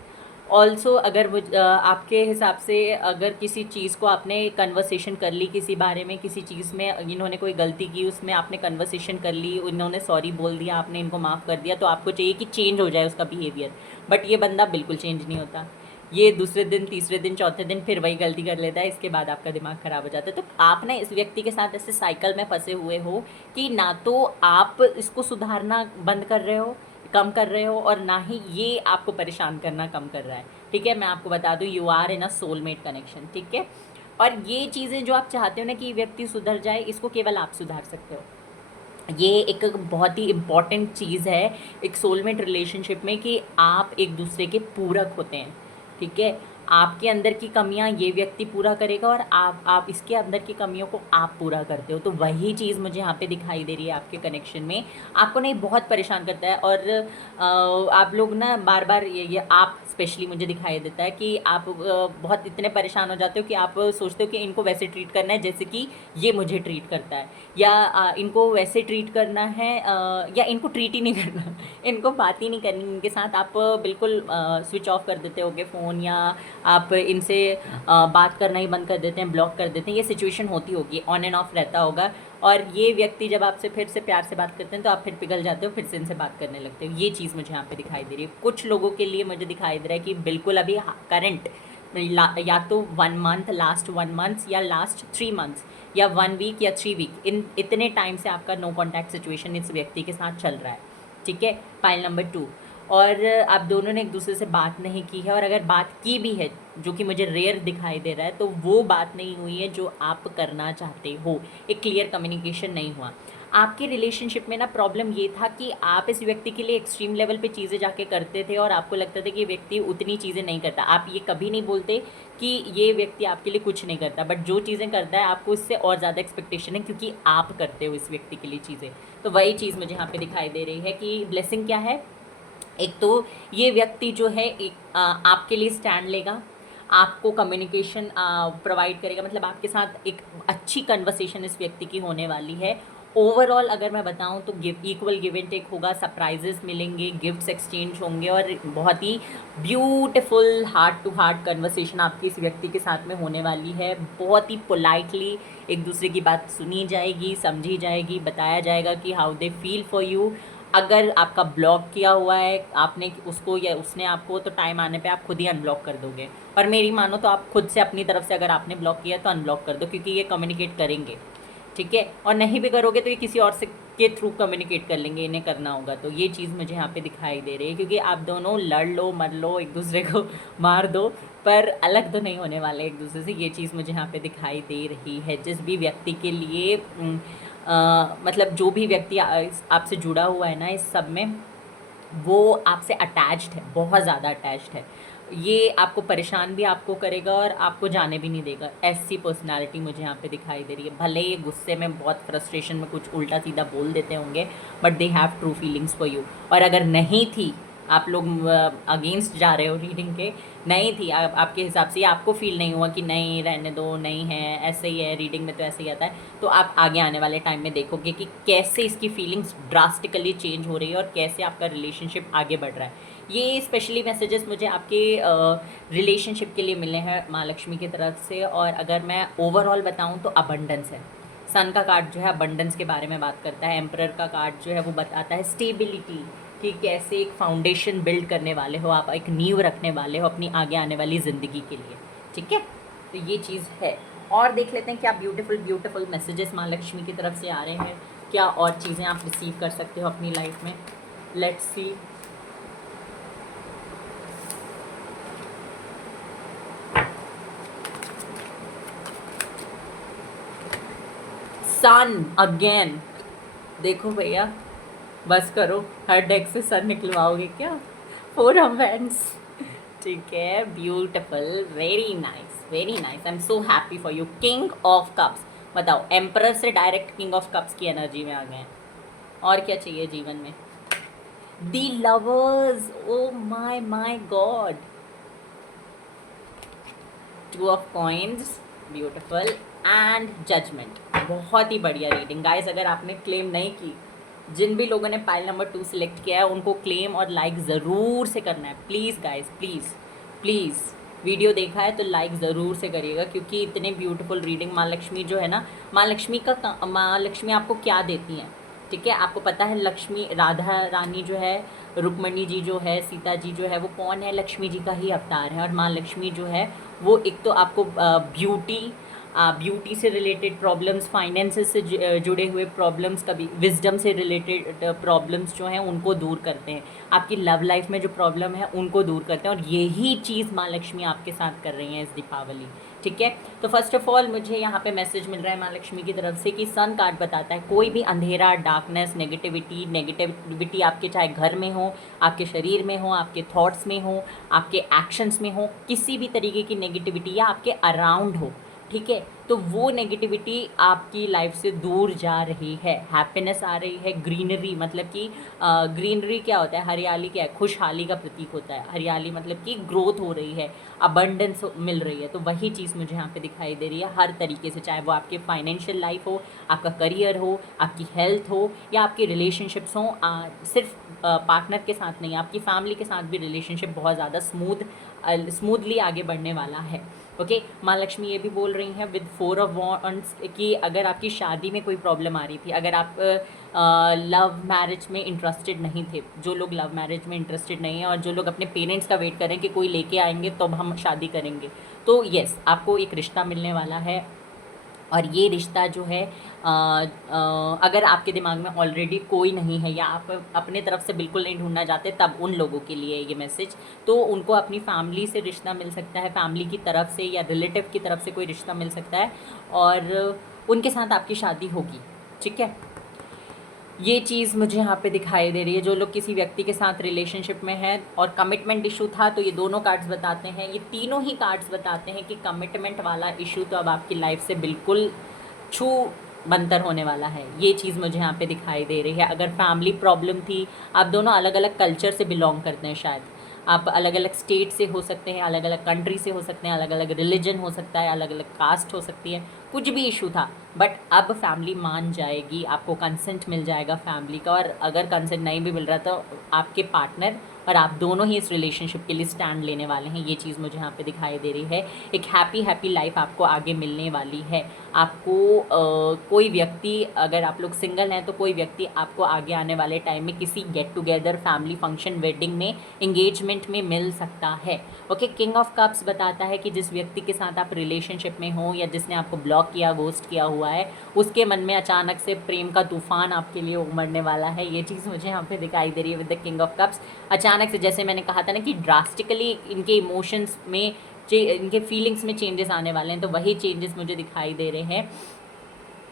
ऑल्सो अगर आपके हिसाब से अगर किसी चीज़ को आपने कन्वर्सेशन कर ली, किसी बारे में किसी चीज़ में इन्होंने कोई गलती की, उसमें आपने कन्वर्सेशन कर ली, इन्होंने सॉरी बोल दिया, आपने इनको माफ़ कर दिया, तो आपको चाहिए कि चेंज हो जाए उसका बिहेवियर, बट ये बंदा बिल्कुल चेंज नहीं होता। ये दूसरे दिन, तीसरे दिन, चौथे दिन फिर वही गलती कर लेता है, इसके बाद आपका दिमाग ख़राब हो जाता है। तो आप ना इस व्यक्ति के साथ ऐसे साइकिल में फंसे हुए हो कि ना तो आप इसको सुधारना बंद कर रहे हो, कम कर रहे हो, और ना ही ये आपको परेशान करना कम कर रहा है, ठीक है। मैं आपको बता दूं you are in a soulmate connection, ठीक है। और ये चीज़ें जो आप चाहते हो ना कि व्यक्ति सुधर जाए, इसको केवल आप सुधार सकते हो, ये एक बहुत ही इम्पॉर्टेंट चीज़ है एक सोलमेट रिलेशनशिप में कि आप एक दूसरे के पूरक होते हैं, ठीक है। आपके अंदर की कमियां ये व्यक्ति पूरा करेगा और आप इसके अंदर की कमियों को आप पूरा करते हो, तो वही चीज़ मुझे यहाँ पे दिखाई दे रही है आपके कनेक्शन में। आपको नहीं बहुत परेशान करता है और आप लोग ना बार बार ये आप स्पेशली मुझे दिखाई देता है कि आप बहुत इतने परेशान हो जाते हो कि आप सोचते हो कि इनको वैसे ट्रीट करना है जैसे कि ये मुझे ट्रीट करता है, या इनको वैसे ट्रीट करना है, या इनको ट्रीट ही नहीं करना इनको बात ही नहीं करनी इनके साथ, आप बिल्कुल स्विच ऑफ कर देते होगे फ़ोन, या आप इनसे बात करना ही बंद कर देते हैं, ब्लॉक कर देते हैं। ये सिचुएशन होती होगी, ऑन एंड ऑफ रहता होगा। और ये व्यक्ति जब आपसे फिर से प्यार से बात करते हैं तो आप फिर पिघल जाते हो, फिर से इनसे बात करने लगते हो। ये चीज़ मुझे यहाँ पे दिखाई दे रही है। कुछ लोगों के लिए मुझे दिखाई दे रहा है कि बिल्कुल अभी करंट या तो 1 मंथ, लास्ट 1 मंथ, या लास्ट 3 मंथ्स, या 1 वीक या 3 वीक, इन इतने टाइम से आपका नो कॉन्टैक्ट सिचुएशन इस व्यक्ति के साथ चल रहा है, ठीक है। पाइल नंबर 2, और आप दोनों ने एक दूसरे से बात नहीं की है, और अगर बात की भी है जो कि मुझे रेयर दिखाई दे रहा है, तो वो बात नहीं हुई है जो आप करना चाहते हो। एक क्लियर कम्युनिकेशन नहीं हुआ आपके रिलेशनशिप में ना। प्रॉब्लम ये था कि आप इस व्यक्ति के लिए एक्सट्रीम लेवल पे चीज़ें जाके करते थे और आपको लगता था कि ये व्यक्ति उतनी चीज़ें नहीं करता। आप ये कभी नहीं बोलते कि ये व्यक्ति आपके लिए कुछ नहीं करता, बट जो चीज़ें करता है आपको इससे और ज़्यादा एक्सपेक्टेशन है क्योंकि आप करते हो इस व्यक्ति के लिए चीज़ें। तो वही चीज़ मुझे यहाँ पे दिखाई दे रही है कि ब्लेसिंग क्या है। एक तो ये व्यक्ति जो है एक आपके लिए स्टैंड लेगा, आपको कम्युनिकेशन प्रोवाइड करेगा, मतलब आपके साथ एक अच्छी कन्वर्सेशन इस व्यक्ति की होने वाली है। ओवरऑल अगर मैं बताऊं तो इक्वल गिव एंड टेक होगा, सरप्राइजेस मिलेंगे, गिफ्ट्स एक्सचेंज होंगे, और बहुत ही beautiful heart to heart conversation आपकी इस व्यक्ति के साथ में होने वाली है। बहुत ही पोलाइटली एक दूसरे की बात सुनी जाएगी, समझी जाएगी, बताया जाएगा कि how they feel for you. अगर आपका ब्लॉक किया हुआ है आपने उसको या उसने आपको, तो टाइम आने पे आप खुद ही अनब्लॉक कर दोगे। और मेरी मानो तो आप खुद से अपनी तरफ से अगर आपने ब्लॉक किया तो अनब्लॉक कर दो, क्योंकि ये कम्युनिकेट करेंगे, ठीक है। और नहीं भी करोगे तो ये किसी और से के थ्रू कम्युनिकेट कर लेंगे, इन्हें करना होगा। तो ये चीज़ मुझे यहाँ पे दिखाई दे रही है, क्योंकि आप दोनों लड़ लो मर लो, एक दूसरे को मार दो, पर अलग तो नहीं होने वाले एक दूसरे से। ये चीज़ मुझे यहाँ पे दिखाई दे रही है। जिस भी व्यक्ति के लिए मतलब जो भी व्यक्ति आपसे जुड़ा हुआ है ना इस सब में, वो आपसे अटैच्ड है, बहुत ज़्यादा अटैच्ड है। ये आपको परेशान भी आपको करेगा और आपको जाने भी नहीं देगा। ऐसी पर्सनालिटी मुझे यहाँ पे दिखाई दे रही है। भले ये गुस्से में बहुत फ्रस्ट्रेशन में कुछ उल्टा सीधा बोल देते होंगे, but they have true feelings for you. और अगर नहीं थी, आप लोग अगेंस्ट जा रहे हो रीडिंग के, नहीं थी आपके हिसाब से, आपको फील नहीं हुआ कि नहीं रहने दो, नहीं है ऐसे ही है, रीडिंग में तो ऐसे ही आता है, तो आप आगे आने वाले टाइम में देखोगे कि कैसे इसकी फीलिंग्स ड्रास्टिकली चेंज हो रही है और कैसे आपका रिलेशनशिप आगे बढ़ रहा है। ये स्पेशली मैसेजेस मुझे आपके रिलेशनशिप के लिए मिले हैं माँ लक्ष्मी की तरफ से। और अगर मैं ओवरऑल बताऊँ तो अबंडेंस है। सन का कार्ड जो है अबंडेंस के बारे में बात करता है। एम्परर का कार्ड जो है वो बताता है स्टेबिलिटी, कि कैसे एक फाउंडेशन बिल्ड करने वाले हो आप, एक नींव रखने वाले हो अपनी आगे आने वाली ज़िंदगी के लिए, ठीक है। तो ये चीज़ है। और देख लेते हैं क्या ब्यूटीफुल ब्यूटीफुल मैसेजेस माँ लक्ष्मी की तरफ से आ रहे हैं, क्या और चीज़ें आप रिसीव कर सकते हो अपनी लाइफ में। Let's see. सन अगेन, देखो भैया, बस करो, हर डेक से सन निकलवाओगे क्या। 4 ऑफ वैंड्स, ठीक है, beautiful, very nice very nice, I am so happy for you. King of cups, बताओ, एम्परर से डायरेक्ट किंग ऑफ कप्स की एनर्जी में आ गए हैं। और क्या चाहिए जीवन में। The lovers, oh my God, 2 of coins, beautiful, and judgment. बहुत ही बढ़िया रीडिंग गाइस। अगर आपने क्लेम नहीं की, जिन भी लोगों ने पाइल नंबर 2 सिलेक्ट किया है उनको क्लेम और लाइक ज़रूर से करना है, please guys, please please. Video देखा है तो लाइक ज़रूर से करिएगा, क्योंकि इतने ब्यूटीफुल रीडिंग माँ लक्ष्मी जो है ना, माँ लक्ष्मी आपको क्या देती हैं, ठीक है। आपको पता है लक्ष्मी, राधा रानी जो है, रुक्मणी जी जो है, सीता जी जो है, वो कौन है, लक्ष्मी जी का ही अवतार है। और माँ लक्ष्मी जो है वो एक तो आपको ब्यूटी से रिलेटेड प्रॉब्लम्स, फाइनेंसेस से जुड़े हुए प्रॉब्लम्स, कभी विजडम से रिलेटेड प्रॉब्लम्स जो हैं उनको दूर करते हैं। आपकी लव लाइफ में जो प्रॉब्लम है उनको दूर करते हैं, और यही चीज़ माँ लक्ष्मी आपके साथ कर रही हैं इस दीपावली। ठीक है। तो फर्स्ट ऑफ ऑल मुझे यहाँ पे मैसेज मिल रहा है माँ लक्ष्मी की तरफ से कि सन कार्ड बताता है कोई भी अंधेरा, डार्कनेस, नेगेटिविटी आपके चाहे घर में हो, आपके शरीर में हो, आपके थॉट्स में हो, आपके एक्शंस में हो, किसी भी तरीके की नेगेटिविटी या आपके अराउंड हो, ठीक है, तो वो नेगेटिविटी आपकी लाइफ से दूर जा रही है, हैप्पीनेस आ रही है, ग्रीनरी मतलब कि ग्रीनरी क्या होता है, हरियाली क्या है, खुशहाली का प्रतीक होता है, हरियाली मतलब कि ग्रोथ हो रही है, अबंडेंस मिल रही है, तो वही चीज़ मुझे यहाँ पे दिखाई दे रही है हर तरीके से, चाहे वो आपके फाइनेंशियल लाइफ हो, आपका करियर हो, आपकी हेल्थ हो या आपकी रिलेशनशिप्स हो, सिर्फ पार्टनर के साथ नहीं, आपकी फैमिली के साथ भी रिलेशनशिप बहुत ज़्यादा स्मूथली आगे बढ़ने वाला है। ओके, माँ लक्ष्मी ये भी बोल रही हैं विद 4 ऑफ वॉन्ड्स कि अगर आपकी शादी में कोई प्रॉब्लम आ रही थी, अगर आप लव मैरिज में इंटरेस्टेड नहीं थे, जो लोग लव मैरिज में इंटरेस्टेड नहीं हैं और जो लोग अपने पेरेंट्स का वेट करें कि कोई लेके आएंगे तो हम शादी करेंगे, तो येस आपको एक रिश्ता मिलने वाला है। और ये रिश्ता जो है अगर आपके दिमाग में ऑलरेडी कोई नहीं है या आप अपने तरफ से बिल्कुल नहीं ढूंढना चाहते, तब उन लोगों के लिए ये मैसेज, तो उनको अपनी फैमिली से रिश्ता मिल सकता है, फैमिली की तरफ से या रिलेटिव की तरफ से कोई रिश्ता मिल सकता है और उनके साथ आपकी शादी होगी, ठीक है। ये चीज़ मुझे यहाँ पे दिखाई दे रही है। जो लोग किसी व्यक्ति के साथ रिलेशनशिप में हैं और कमिटमेंट इशू था, तो ये दोनों कार्ड्स बताते हैं, ये तीनों ही कार्ड्स बताते हैं कि कमिटमेंट वाला इशू तो अब आपकी लाइफ से बिल्कुल छू मंतर होने वाला है। ये चीज़ मुझे यहाँ पे दिखाई दे रही है। अगर फैमिली प्रॉब्लम थी, आप दोनों अलग अलग कल्चर से बिलोंग करते हैं, शायद आप अलग अलग स्टेट से हो सकते हैं, अलग अलग कंट्री से हो सकते हैं, अलग अलग रिलीजन हो सकता है, अलग अलग कास्ट हो सकती है, कुछ भी इशू था, बट अब फैमिली मान जाएगी, आपको कंसेंट मिल जाएगा फैमिली का। और अगर कंसेंट नहीं भी मिल रहा तो आपके पार्टनर और आप दोनों ही इस रिलेशनशिप के लिए स्टैंड लेने वाले हैं। ये चीज़ मुझे यहाँ पे दिखाई दे रही है। एक हैप्पी लाइफ आपको आगे मिलने वाली है। आपको कोई व्यक्ति, अगर आप लोग सिंगल हैं तो कोई व्यक्ति आपको आगे आने वाले टाइम में किसी get together, family function, wedding में, इंगेजमेंट में मिल सकता है। ओके, किंग ऑफ कप्स बताता है कि जिस व्यक्ति के साथ आप रिलेशनशिप में हो या जिसने आपको ब्लॉक किया, गोस्ट किया हुआ है, उसके मन में अचानक से प्रेम का तूफान आपके लिए उमड़ने वाला है। ये चीज़ मुझे यहाँ पे दिखाई दे रही है with the king of cups. अचानक से, जैसे मैंने कहा था ना कि ड्रास्टिकली इनके इमोशंस में, इनके फीलिंग्स में चेंजेस आने वाले हैं, तो वही चेंजेस मुझे दिखाई दे रहे हैं।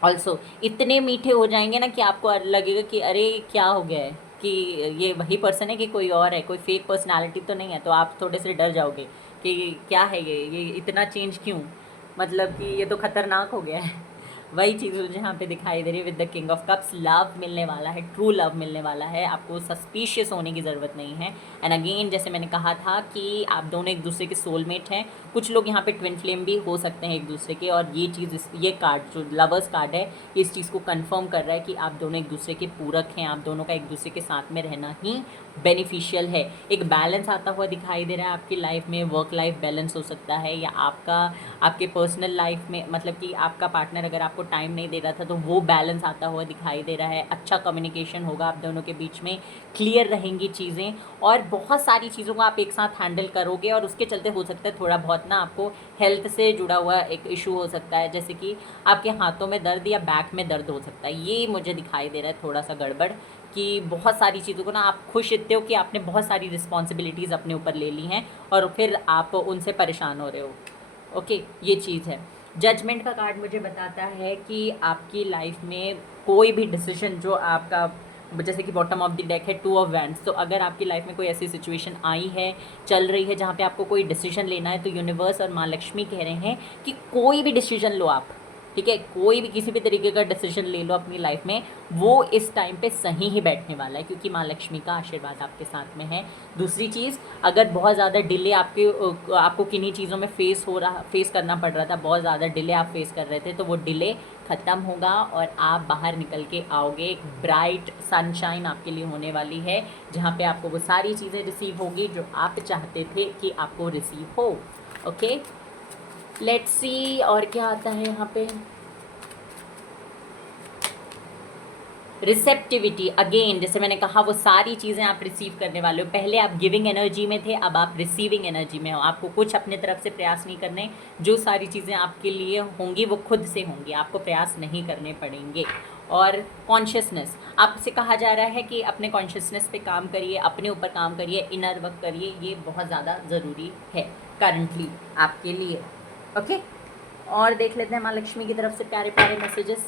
ऑल्सो इतने मीठे हो जाएंगे ना कि आपको लगेगा कि अरे क्या हो गया है, कि ये वही पर्सन है कि कोई और है, कोई फेक पर्सनालिटी तो नहीं है, तो आप थोड़े से डर जाओगे कि क्या है ये इतना चेंज क्यों, मतलब कि ये तो खतरनाक हो गया है। वही चीज़ मुझे यहाँ पे दिखाई दे रही है with the king of cups. Love मिलने वाला है, ट्रू लव मिलने वाला है, आपको सस्पिशियस होने की ज़रूरत नहीं है। एंड अगेन, जैसे मैंने कहा था कि आप दोनों एक दूसरे के सोलमेट हैं। कुछ लोग यहाँ पे ट्विन फ्लेम भी हो सकते हैं एक दूसरे के, और ये चीज़, ये कार्ड जो लवर्स कार्ड है, ये इस चीज़ को कंफर्म कर रहा है कि आप दोनों एक दूसरे के पूरक हैं, आप दोनों का एक दूसरे के साथ में रहना ही बेनिफिशियल है। एक बैलेंस आता हुआ दिखाई दे रहा है आपकी लाइफ में, वर्क लाइफ बैलेंस हो सकता है, या आपके पर्सनल लाइफ में, मतलब कि आपका पार्टनर अगर आपको टाइम नहीं दे रहा था तो वो बैलेंस आता हुआ दिखाई दे रहा है। अच्छा कम्युनिकेशन होगा आप दोनों के बीच में, क्लियर रहेंगी चीज़ें, और बहुत सारी चीज़ों को आप एक साथ हैंडल करोगे, और उसके चलते हो सकता है थोड़ा बहुत ना आपको हेल्थ से जुड़ा हुआ एक इशू हो सकता है, जैसे कि आपके हाथों में दर्द या बैक में दर्द हो सकता है। ये मुझे दिखाई दे रहा है थोड़ा सा गड़बड़, कि बहुत सारी चीज़ों को ना आप खुश इतने हो कि आपने बहुत सारी रिस्पॉन्सिबिलिटीज़ अपने ऊपर ले ली हैं और फिर आप उनसे परेशान हो रहे हो। ओके, ये चीज़ है। जजमेंट का कार्ड मुझे बताता है कि आपकी लाइफ में कोई भी डिसीजन जो आपका, जैसे कि बॉटम ऑफ द डेक है 2 ऑफ वैंड्स, तो अगर आपकी लाइफ में कोई ऐसी सिचुएशन आई है, चल रही है, जहाँ पे आपको कोई डिसीजन लेना है, तो यूनिवर्स और माँ लक्ष्मी कह रहे हैं कि कोई भी डिसीजन लो आप, ठीक है, कोई भी किसी भी तरीके का डिसीजन ले लो अपनी लाइफ में, वो इस टाइम पे सही ही बैठने वाला है, क्योंकि माँ लक्ष्मी का आशीर्वाद आपके साथ में है। दूसरी चीज़, अगर बहुत ज़्यादा डिले आपको किन्हीं चीज़ों में फेस करना पड़ रहा था, बहुत ज़्यादा डिले आप फेस कर रहे थे, तो वो डिले ख़त्म होगा और आप बाहर निकल के आओगे। एक ब्राइट सनशाइन आपके लिए होने वाली है, जहाँ पे आपको वो सारी चीज़ें रिसीव होगी जो आप चाहते थे कि आपको रिसीव हो। ओके, लेट्स सी और क्या आता है यहाँ पे। रिसेप्टिविटी, अगेन जैसे मैंने कहा, वो सारी चीज़ें आप रिसीव करने वाले हो। पहले आप गिविंग एनर्जी में थे, अब आप रिसीविंग एनर्जी में हो। आपको कुछ अपने तरफ से प्रयास नहीं करने, जो सारी चीज़ें आपके लिए होंगी वो खुद से होंगी, आपको प्रयास नहीं करने पड़ेंगे। और कॉन्शियसनेस, आपसे कहा जा रहा है कि अपने कॉन्शियसनेस पे काम करिए, अपने ऊपर काम करिए, इनर वर्क करिए, ये बहुत ज़्यादा ज़रूरी है करंटली आपके लिए। ओके, और देख लेते हैं माँ लक्ष्मी की तरफ से प्यारे प्यारे मैसेजेस।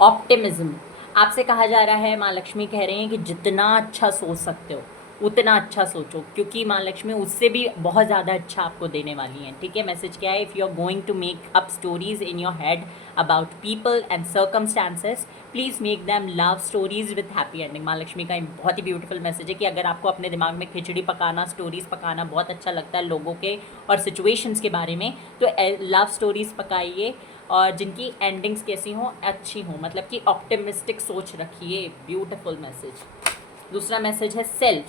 ऑप्टिमिज्म आपसे कहा जा रहा है, माँ लक्ष्मी कह रही हैं कि जितना अच्छा सोच सकते हो उतना अच्छा सोचो, क्योंकि माँ लक्ष्मी उससे भी बहुत ज़्यादा अच्छा आपको देने वाली हैं। ठीक है, मैसेज क्या है? If you are going to make up stories in your head about people and circumstances, please make them love stories with happy ending. माँ लक्ष्मी का बहुत ही ब्यूटीफुल मैसेज है कि अगर आपको अपने दिमाग में खिचड़ी पकाना, स्टोरीज पकाना बहुत अच्छा लगता है लोगों के और सिचुएशंस के बारे में, तो लव स्टोरीज पकाइए और जिनकी एंडिंग्स कैसी हों, अच्छी हों, मतलब कि ऑप्टिमिस्टिक सोच रखिए। Beautiful message. दूसरा मैसेज है सेल्फ,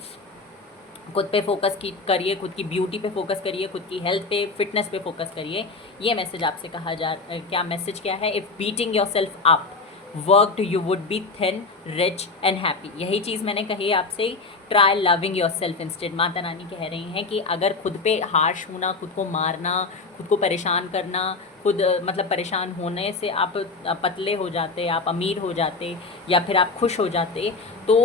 खुद पे फोकस करिए, खुद की ब्यूटी पे फोकस करिए, खुद की हेल्थ पे, फिटनेस पे फोकस करिए। ये मैसेज आपसे कहा क्या मैसेज क्या है? If beating your self up worked you would be thin rich and happy. यही चीज़ मैंने कही आपसे, try loving your self instead. Mata Rani कह रही हैं कि अगर खुद पे हार्श होना, खुद को मारना, खुद को परेशान करना, खुद मतलब परेशान होने से आप पतले हो जाते, आप अमीर हो जाते या फिर आप खुश हो जाते, तो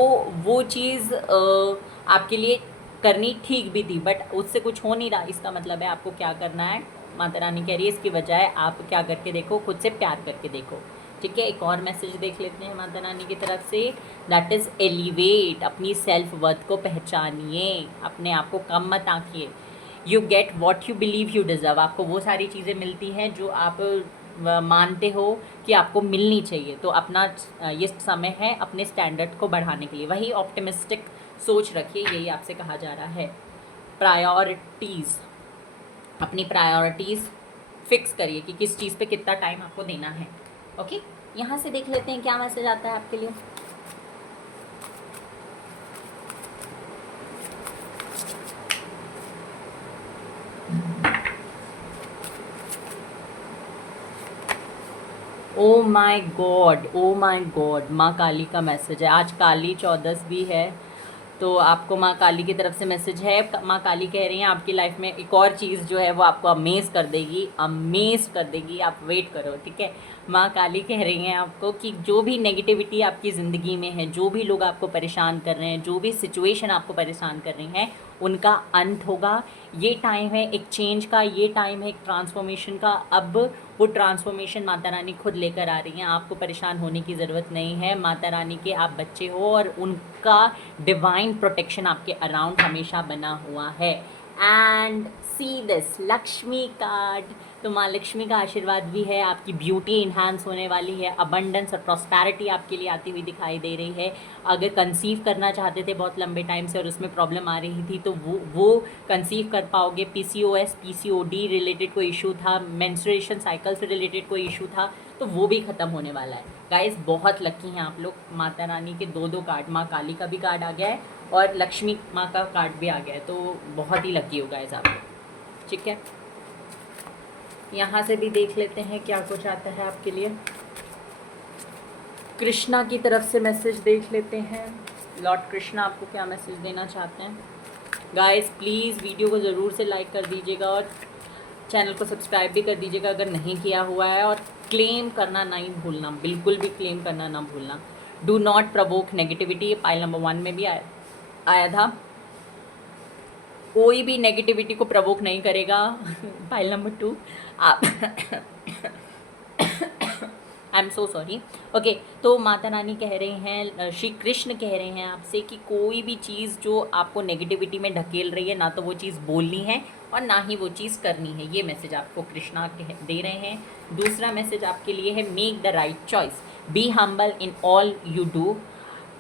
वो चीज़ आपके लिए करनी ठीक भी थी, बट उससे कुछ हो नहीं रहा। इसका मतलब है आपको क्या करना है? माता रानी कह रही है इसकी बजाय आप क्या करके देखो, खुद से प्यार करके देखो। ठीक है, एक और मैसेज देख लेते हैं माता रानी की तरफ से, दैट इज़ एलिवेट। अपनी सेल्फ वर्थ को पहचानिए, अपने आप को कम मत आंकिए। You get what you believe you deserve. आपको वो सारी चीज़ें मिलती हैं जो आप मानते हो कि आपको मिलनी चाहिए। तो अपना ये समय है अपने स्टैंडर्ड को बढ़ाने के लिए। वही ऑप्टिमिस्टिक सोच रखिए, यही आपसे कहा जा रहा है। प्रायोरिटीज़, अपनी प्रायोरिटीज़ फिक्स करिए कि किस चीज़ पे कितना टाइम आपको देना है। ओके, यहाँ से देख लेते हैं क्या मैसेज आता है आपके लिए। ओ my God, O my God, माँ काली का मैसेज है। आज काली चौदस भी है, तो आपको माँ काली की तरफ से मैसेज है। माँ काली कह रही हैं आपकी लाइफ में एक और चीज़ जो है वो आपको अमेज़ कर देगी, अमेज़ कर देगी। आप वेट करो, ठीक है। माँ काली कह रही हैं आपको कि जो भी नेगेटिविटी आपकी ज़िंदगी में है, जो भी लोग आपको परेशान कर रहे हैं, जो भी सिचुएशन आपको परेशान कर रही हैं, उनका अंत होगा। ये टाइम है एक चेंज का, ये टाइम है एक ट्रांसफॉर्मेशन का। अब वो ट्रांसफॉर्मेशन माता रानी खुद लेकर आ रही हैं, आपको परेशान होने की ज़रूरत नहीं है। माता रानी के आप बच्चे हो और उनका डिवाइन प्रोटेक्शन आपके अराउंड हमेशा बना हुआ है। And see this Lakshmi card, तो माँ लक्ष्मी का आशीर्वाद भी है, आपकी ब्यूटी इन्हांस होने वाली है, अबंडेंस और प्रॉस्पेरिटी आपके लिए आती हुई दिखाई दे रही है। अगर कंसीव करना चाहते थे बहुत लंबे टाइम से और उसमें प्रॉब्लम आ रही थी, तो वो कंसीव कर पाओगे। पीसीओएस पीसीओडी रिलेटेड कोई इशू था, मेंस्ट्रुएशन साइकिल से रिलेटेड कोई इशू था, तो वो भी ख़त्म होने वाला है। गाइस बहुत लकी हैं आप लोग। माता रानी के दो कार्ड, माँ काली का भी कार्ड आ गया है और लक्ष्मी माँ का कार्ड भी आ गया है, तो बहुत ही लकी हो गाइस आप लोग। ठीक है, यहाँ से भी देख लेते हैं क्या कुछ आता है आपके लिए। कृष्णा की तरफ से मैसेज देख लेते हैं। लॉर्ड कृष्णा आपको क्या मैसेज देना चाहते हैं। गाइस प्लीज़ वीडियो को ज़रूर से लाइक कर दीजिएगा और चैनल को सब्सक्राइब भी कर दीजिएगा अगर नहीं किया हुआ है, और क्लेम करना नहीं भूलना, बिल्कुल भी क्लेम करना ना भूलना। Do not Provogue negativity, pile number 1 में भी आया था। कोई भी नेगेटिविटी को प्रवोक नहीं करेगा। पाइल नंबर 2 आप आई एम सो सॉरी। ओके, तो माता रानी कह रही हैं, श्री कृष्ण कह रहे हैं आपसे कि कोई भी चीज़ जो आपको नेगेटिविटी में ढकेल रही है, ना तो वो चीज़ बोलनी है और ना ही वो चीज़ करनी है। ये मैसेज आपको कृष्णा दे रहे हैं। दूसरा मैसेज आपके लिए है, make the right choice, be humble in all you do,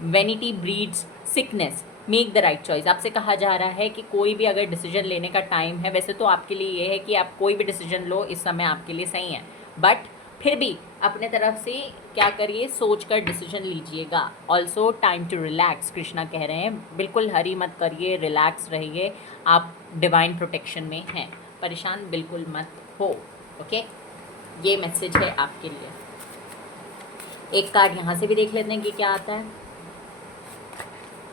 vanity breeds sickness, make the right choice. आपसे कहा जा रहा है कि कोई भी अगर डिसीजन लेने का टाइम है, वैसे तो आपके लिए ये है कि आप कोई भी डिसीजन लो, इस समय आपके लिए सही है, बट फिर भी अपने तरफ से क्या करिए, सोच कर डिसीजन लीजिएगा। Also time to relax, Krishna कह रहे हैं बिल्कुल हरी मत करिए, रिलैक्स रहिए, आप डिवाइन प्रोटेक्शन में हैं, परेशान बिल्कुल मत हो। ओके, ये मैसेज है आपके लिए। एक कार्ड यहाँ से भी देख लेते हैं कि क्या आता है।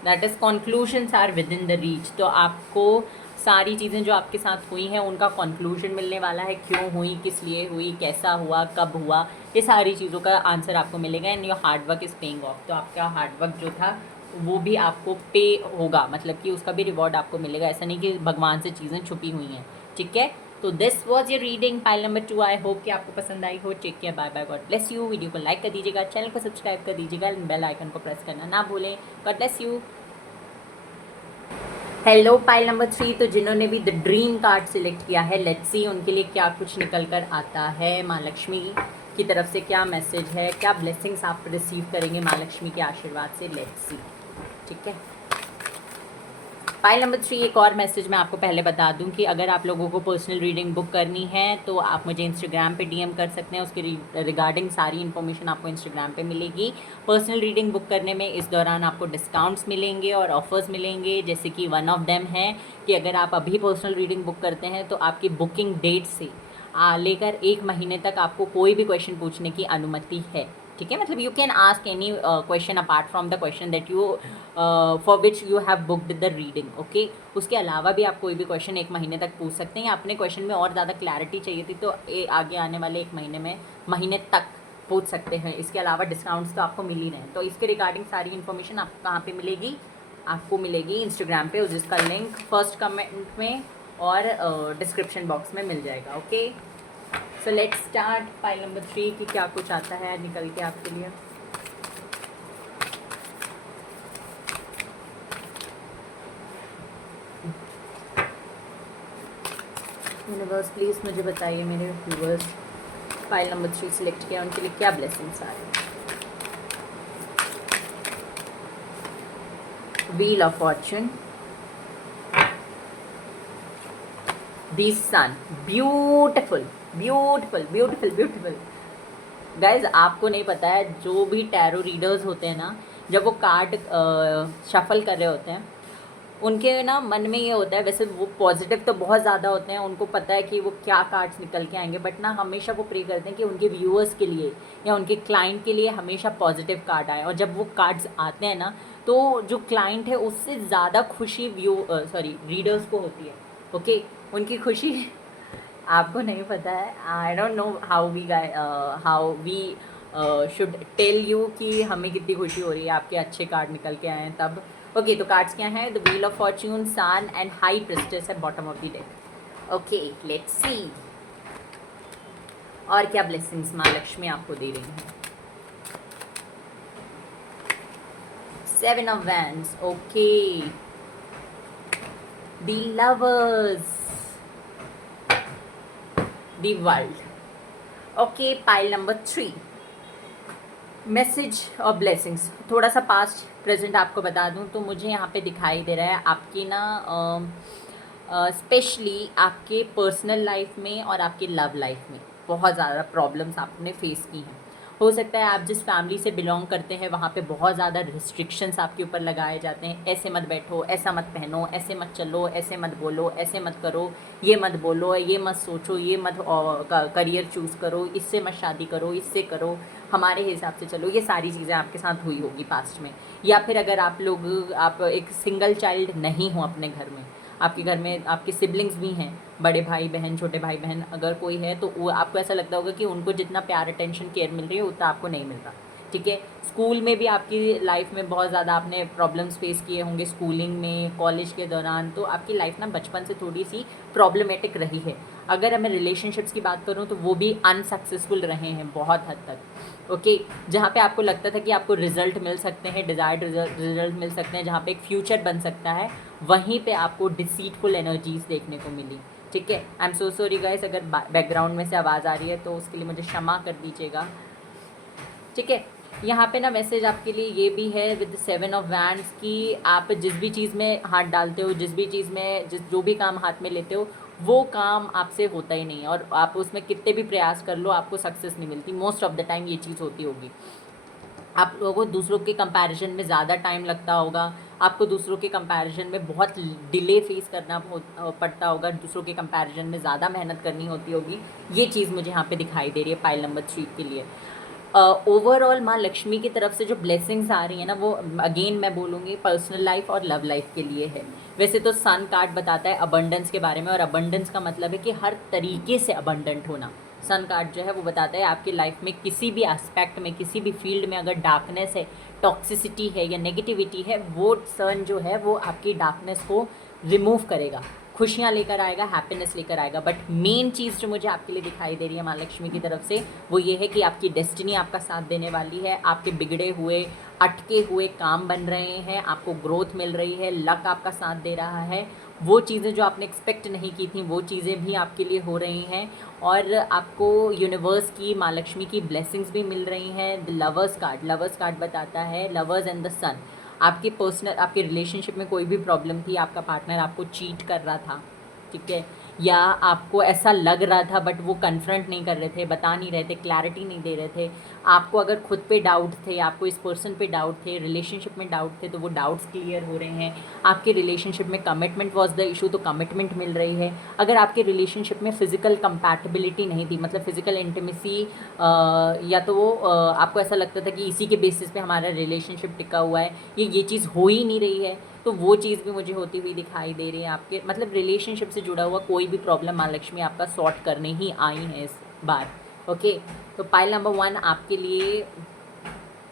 That is conclusions are within the reach, तो आपको सारी चीज़ें जो आपके साथ हुई हैं उनका कंक्लूजन मिलने वाला है, क्यों हुई, किस लिए हुई, कैसा हुआ, कब हुआ, ये सारी चीज़ों का आंसर आपको मिलेगा। And your hard work is paying off, तो आपका हार्ड वर्क जो था वो भी आपको पे होगा, मतलब कि उसका भी रिवॉर्ड आपको मिलेगा। ऐसा नहीं कि भगवान से चीज़ें छुपी हुई हैं, ठीक है। तो this was your reading pile number 2। I hope कि आपको पसंद आई हो। Take care, bye bye, God bless you. Video को लाइक कर दीजिएगा, चैनल को सब्सक्राइब कर दीजिएगा, बेल आइकन को प्रेस करना ना भूलें। God bless you. Hello pile number 3। तो जिन्होंने भी द ड्रीम कार्ड सिलेक्ट किया है, लेट्स सी उनके लिए क्या कुछ निकल कर आता है। माँ लक्ष्मी की तरफ से क्या मैसेज है, क्या ब्लेसिंग्स आप रिसीव करेंगे माँ लक्ष्मी के आशीर्वाद से, लेट्स सी, ठीक है। पाइल नंबर 3 एक और मैसेज मैं आपको पहले बता दूं कि अगर आप लोगों को पर्सनल रीडिंग बुक करनी है तो आप मुझे इंस्टाग्राम पे डीएम कर सकते हैं। उसके रिगार्डिंग सारी इन्फॉर्मेशन आपको इंस्टाग्राम पे मिलेगी। पर्सनल रीडिंग बुक करने में इस दौरान आपको डिस्काउंट्स मिलेंगे और ऑफर्स मिलेंगे, जैसे कि वन ऑफ देम है कि अगर आप अभी पर्सनल रीडिंग बुक करते हैं तो आपकी बुकिंग डेट से लेकर 1 महीने तक आपको कोई भी क्वेश्चन पूछने की अनुमति है, ठीक है। मतलब you can ask any question apart from the question that you for which you have booked the reading, okay. उसके अलावा भी आप कोई भी क्वेश्चन 1 महीने तक पूछ सकते हैं। अपने क्वेश्चन में और ज़्यादा क्लैरिटी चाहिए थी तो आगे आने वाले 1 महीने तक पूछ सकते हैं। इसके अलावा डिस्काउंट्स तो आपको मिल ही रहे हैं। तो इसके रिगार्डिंग सारी इन्फॉर्मेशन आपको कहाँ पे मिलेगी, आपको मिलेगी इंस्टाग्राम पे, जिसका लिंक फर्स्ट कमेंट में और डिस्क्रिप्शन बॉक्स में मिल जाएगा, okay. So let's start pile number 3 की क्या कुछ आता है निकल के आपके लिए। यूनिवर्स प्लीज़ मुझे बताइए मेरे व्यूवर्स फाइल नंबर 3 सिलेक्ट किया, उनके लिए क्या ब्लेसिंग्स आ रहे हैं। Wheel of fortune, the sun, beautiful beautiful beautiful beautiful. Guys आपको नहीं पता है, जो भी टैरो रीडर्स होते हैं ना, जब वो कार्ड शफल कर रहे होते हैं उनके ना मन में ये होता है, वैसे वो पॉजिटिव तो बहुत ज़्यादा होते हैं, उनको पता है कि वो क्या कार्ड्स निकल के आएंगे, बट ना हमेशा वो प्रे करते हैं कि उनके व्यूअर्स के लिए या उनके क्लाइंट के लिए हमेशा पॉजिटिव कार्ड आए। और जब वो कार्ड्स आते हैं ना तो जो क्लाइंट है उससे ज़्यादा खुशी रीडर्स को होती है, ओके। उनकी खुशी आपको नहीं पता है, I don't know how we should tell you कि हमें कितनी खुशी हो रही है आपके अच्छे कार्ड निकल के आए हैं तब, ओके। तो कार्ड्स क्या हैं, the wheel of fortune, sun and high priestess है bottom of the deck, okay. Let's see और क्या ब्लेसिंग्स माँ लक्ष्मी आपको दे रही हैं। 7 of Wands, okay. The lovers, the world, okay. Pile number 3 message और ब्लेसिंग्स। थोड़ा सा पास्ट प्रेजेंट आपको बता दूं तो मुझे यहाँ पे दिखाई दे रहा है आपकी ना स्पेशली आपके पर्सनल लाइफ में और आपके लव लाइफ में बहुत ज़्यादा प्रॉब्लम्स आपने फेस की हैं। हो सकता है आप जिस फैमिली से बिलोंग करते हैं वहाँ पे बहुत ज़्यादा रिस्ट्रिक्शंस आपके ऊपर लगाए जाते हैं, ऐसे मत बैठो, ऐसा मत पहनो, ऐसे मत चलो, ऐसे मत बोलो, ऐसे मत करो, ये मत बोलो, ये मत सोचो, ये मत करियर चूज़ करो, इससे मत शादी करो, इससे करो, हमारे हिसाब से चलो। ये सारी चीज़ें आपके साथ हुई होगी पास्ट में। या फिर अगर आप एक सिंगल चाइल्ड नहीं हो अपने घर में, आपके घर में आपके सिबलिंग्स भी हैं, बड़े भाई बहन, छोटे भाई बहन अगर कोई है तो वो आपको ऐसा लगता होगा कि उनको जितना प्यार, अटेंशन, केयर मिल रही है उतना आपको नहीं मिल रहा, ठीक है। स्कूल में भी आपकी लाइफ में बहुत ज़्यादा आपने प्रॉब्लम्स फेस किए होंगे, स्कूलिंग में, कॉलेज के दौरान। तो आपकी लाइफ ना बचपन से थोड़ी सी प्रॉब्लमेटिक रही है। अगर मैं रिलेशनशिप्स की बात करूँ तो वो भी अनसक्सेसफुल रहे हैं बहुत हद तक, ओके। जहाँ पे आपको लगता था कि आपको रिजल्ट मिल सकते हैं, डिज़ायर्ड रिजल्ट मिल सकते हैं, जहाँ पे एक फ्यूचर बन सकता है, वहीं पे आपको डिसीटफुल एनर्जीज देखने को मिली, ठीक है। आई एम सो सॉरी गाइस, अगर बैकग्राउंड में से आवाज़ आ रही है तो उसके लिए मुझे क्षमा कर दीजिएगा, ठीक है। यहाँ पे ना मैसेज आपके लिए ये भी है विद 7 of Wands कि आप जिस भी चीज़ में हाथ डालते हो, जिस भी चीज़ में जो भी काम हाथ में लेते हो, वो काम आपसे होता ही नहीं है। और आप उसमें कितने भी प्रयास कर लो आपको सक्सेस नहीं मिलती। मोस्ट ऑफ द टाइम ये चीज़ होती होगी। आप लोगों को दूसरों के कंपैरिजन में ज़्यादा टाइम लगता होगा, आपको दूसरों के कंपैरिजन में बहुत डिले फेस करना पड़ता होगा, दूसरों के कंपैरिजन में ज़्यादा मेहनत करनी होती होगी। ये चीज़ मुझे यहाँ पे दिखाई दे रही है पाइल नंबर 3 के लिए। ओवरऑल माँ लक्ष्मी की तरफ से जो ब्लेसिंग्स आ रही है ना, वो अगेन मैं बोलूँगी पर्सनल लाइफ और लव लाइफ के लिए है। वैसे तो सन कार्ड बताता है अबंडेंस के बारे में, और अबंडेंस का मतलब है कि हर तरीके से अबंडेंट होना। सन कार्ड जो है वो बताता है आपकी लाइफ में किसी भी एस्पेक्ट में, किसी भी फील्ड में अगर डार्कनेस है, टॉक्सिसिटी है या नेगेटिविटी है, वो सन जो है वो आपकी डार्कनेस को रिमूव करेगा, खुशियाँ लेकर आएगा, हैप्पीनेस लेकर आएगा। बट मेन चीज़ जो मुझे आपके लिए दिखाई दे रही है माँ लक्ष्मी की तरफ से, वो ये है कि आपकी डेस्टिनी आपका साथ देने वाली है। आपके बिगड़े हुए, अटके हुए काम बन रहे हैं, आपको ग्रोथ मिल रही है, लक आपका साथ दे रहा है। वो चीज़ें जो आपने एक्सपेक्ट नहीं की थी, वो चीज़ें भी आपके लिए हो रही हैं, और आपको यूनिवर्स की, माँ लक्ष्मी की ब्लेसिंग्स भी मिल रही हैं। द लवर्स कार्ड बताता है लवर्स एंड द सन। आपके पर्सनल, आपके रिलेशनशिप में कोई भी प्रॉब्लम थी, आपका पार्टनर आपको चीट कर रहा था, ठीक है, या आपको ऐसा लग रहा था बट वो कन्फ्रंट नहीं कर रहे थे, बता नहीं रहे थे, क्लैरिटी नहीं दे रहे थे, आपको अगर खुद पे डाउट थे, आपको इस पर्सन पे डाउट थे, रिलेशनशिप में डाउट थे, तो वो डाउट्स क्लियर हो रहे हैं। आपके रिलेशनशिप में कमिटमेंट वाज द इशू, तो कमिटमेंट मिल रही है। अगर आपके रिलेशनशिप में फ़िज़िकल कंपैटिबिलिटी नहीं थी, मतलब फ़िज़िकल इंटीमेसी, या तो वो आपको ऐसा लगता था कि इसी के बेसिस पे हमारा रिलेशनशिप टिका हुआ है, ये चीज़ हो ही नहीं रही है, तो वो चीज़ भी मुझे होती हुई दिखाई दे रही है। आपके मतलब रिलेशनशिप से जुड़ा हुआ कोई भी प्रॉब्लम माँ लक्ष्मी आपका सॉर्ट करने ही आई है इस बार। ओके, तो पाइल नंबर 1 आपके लिए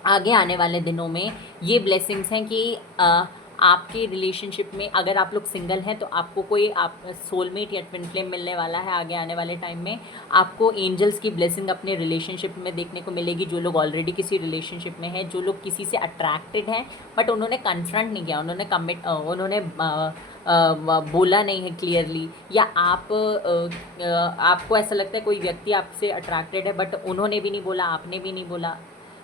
आगे आने वाले दिनों में ये ब्लेसिंग्स हैं कि आपके रिलेशनशिप में अगर आप लोग सिंगल हैं तो आपको कोई आप सोलमेट या ट्विन फ्लेम मिलने वाला है आगे आने वाले टाइम में। आपको एंजल्स की ब्लेसिंग अपने रिलेशनशिप में देखने को मिलेगी। जो लोग ऑलरेडी किसी रिलेशनशिप में हैं, जो लोग किसी से अट्रैक्टेड हैं बट उन्होंने कन्फ्रंट नहीं किया, उन्होंने बोला नहीं है क्लियरली, या आपको ऐसा लगता है कोई व्यक्ति आपसे अट्रैक्टेड है बट उन्होंने भी नहीं बोला, आपने भी नहीं बोला,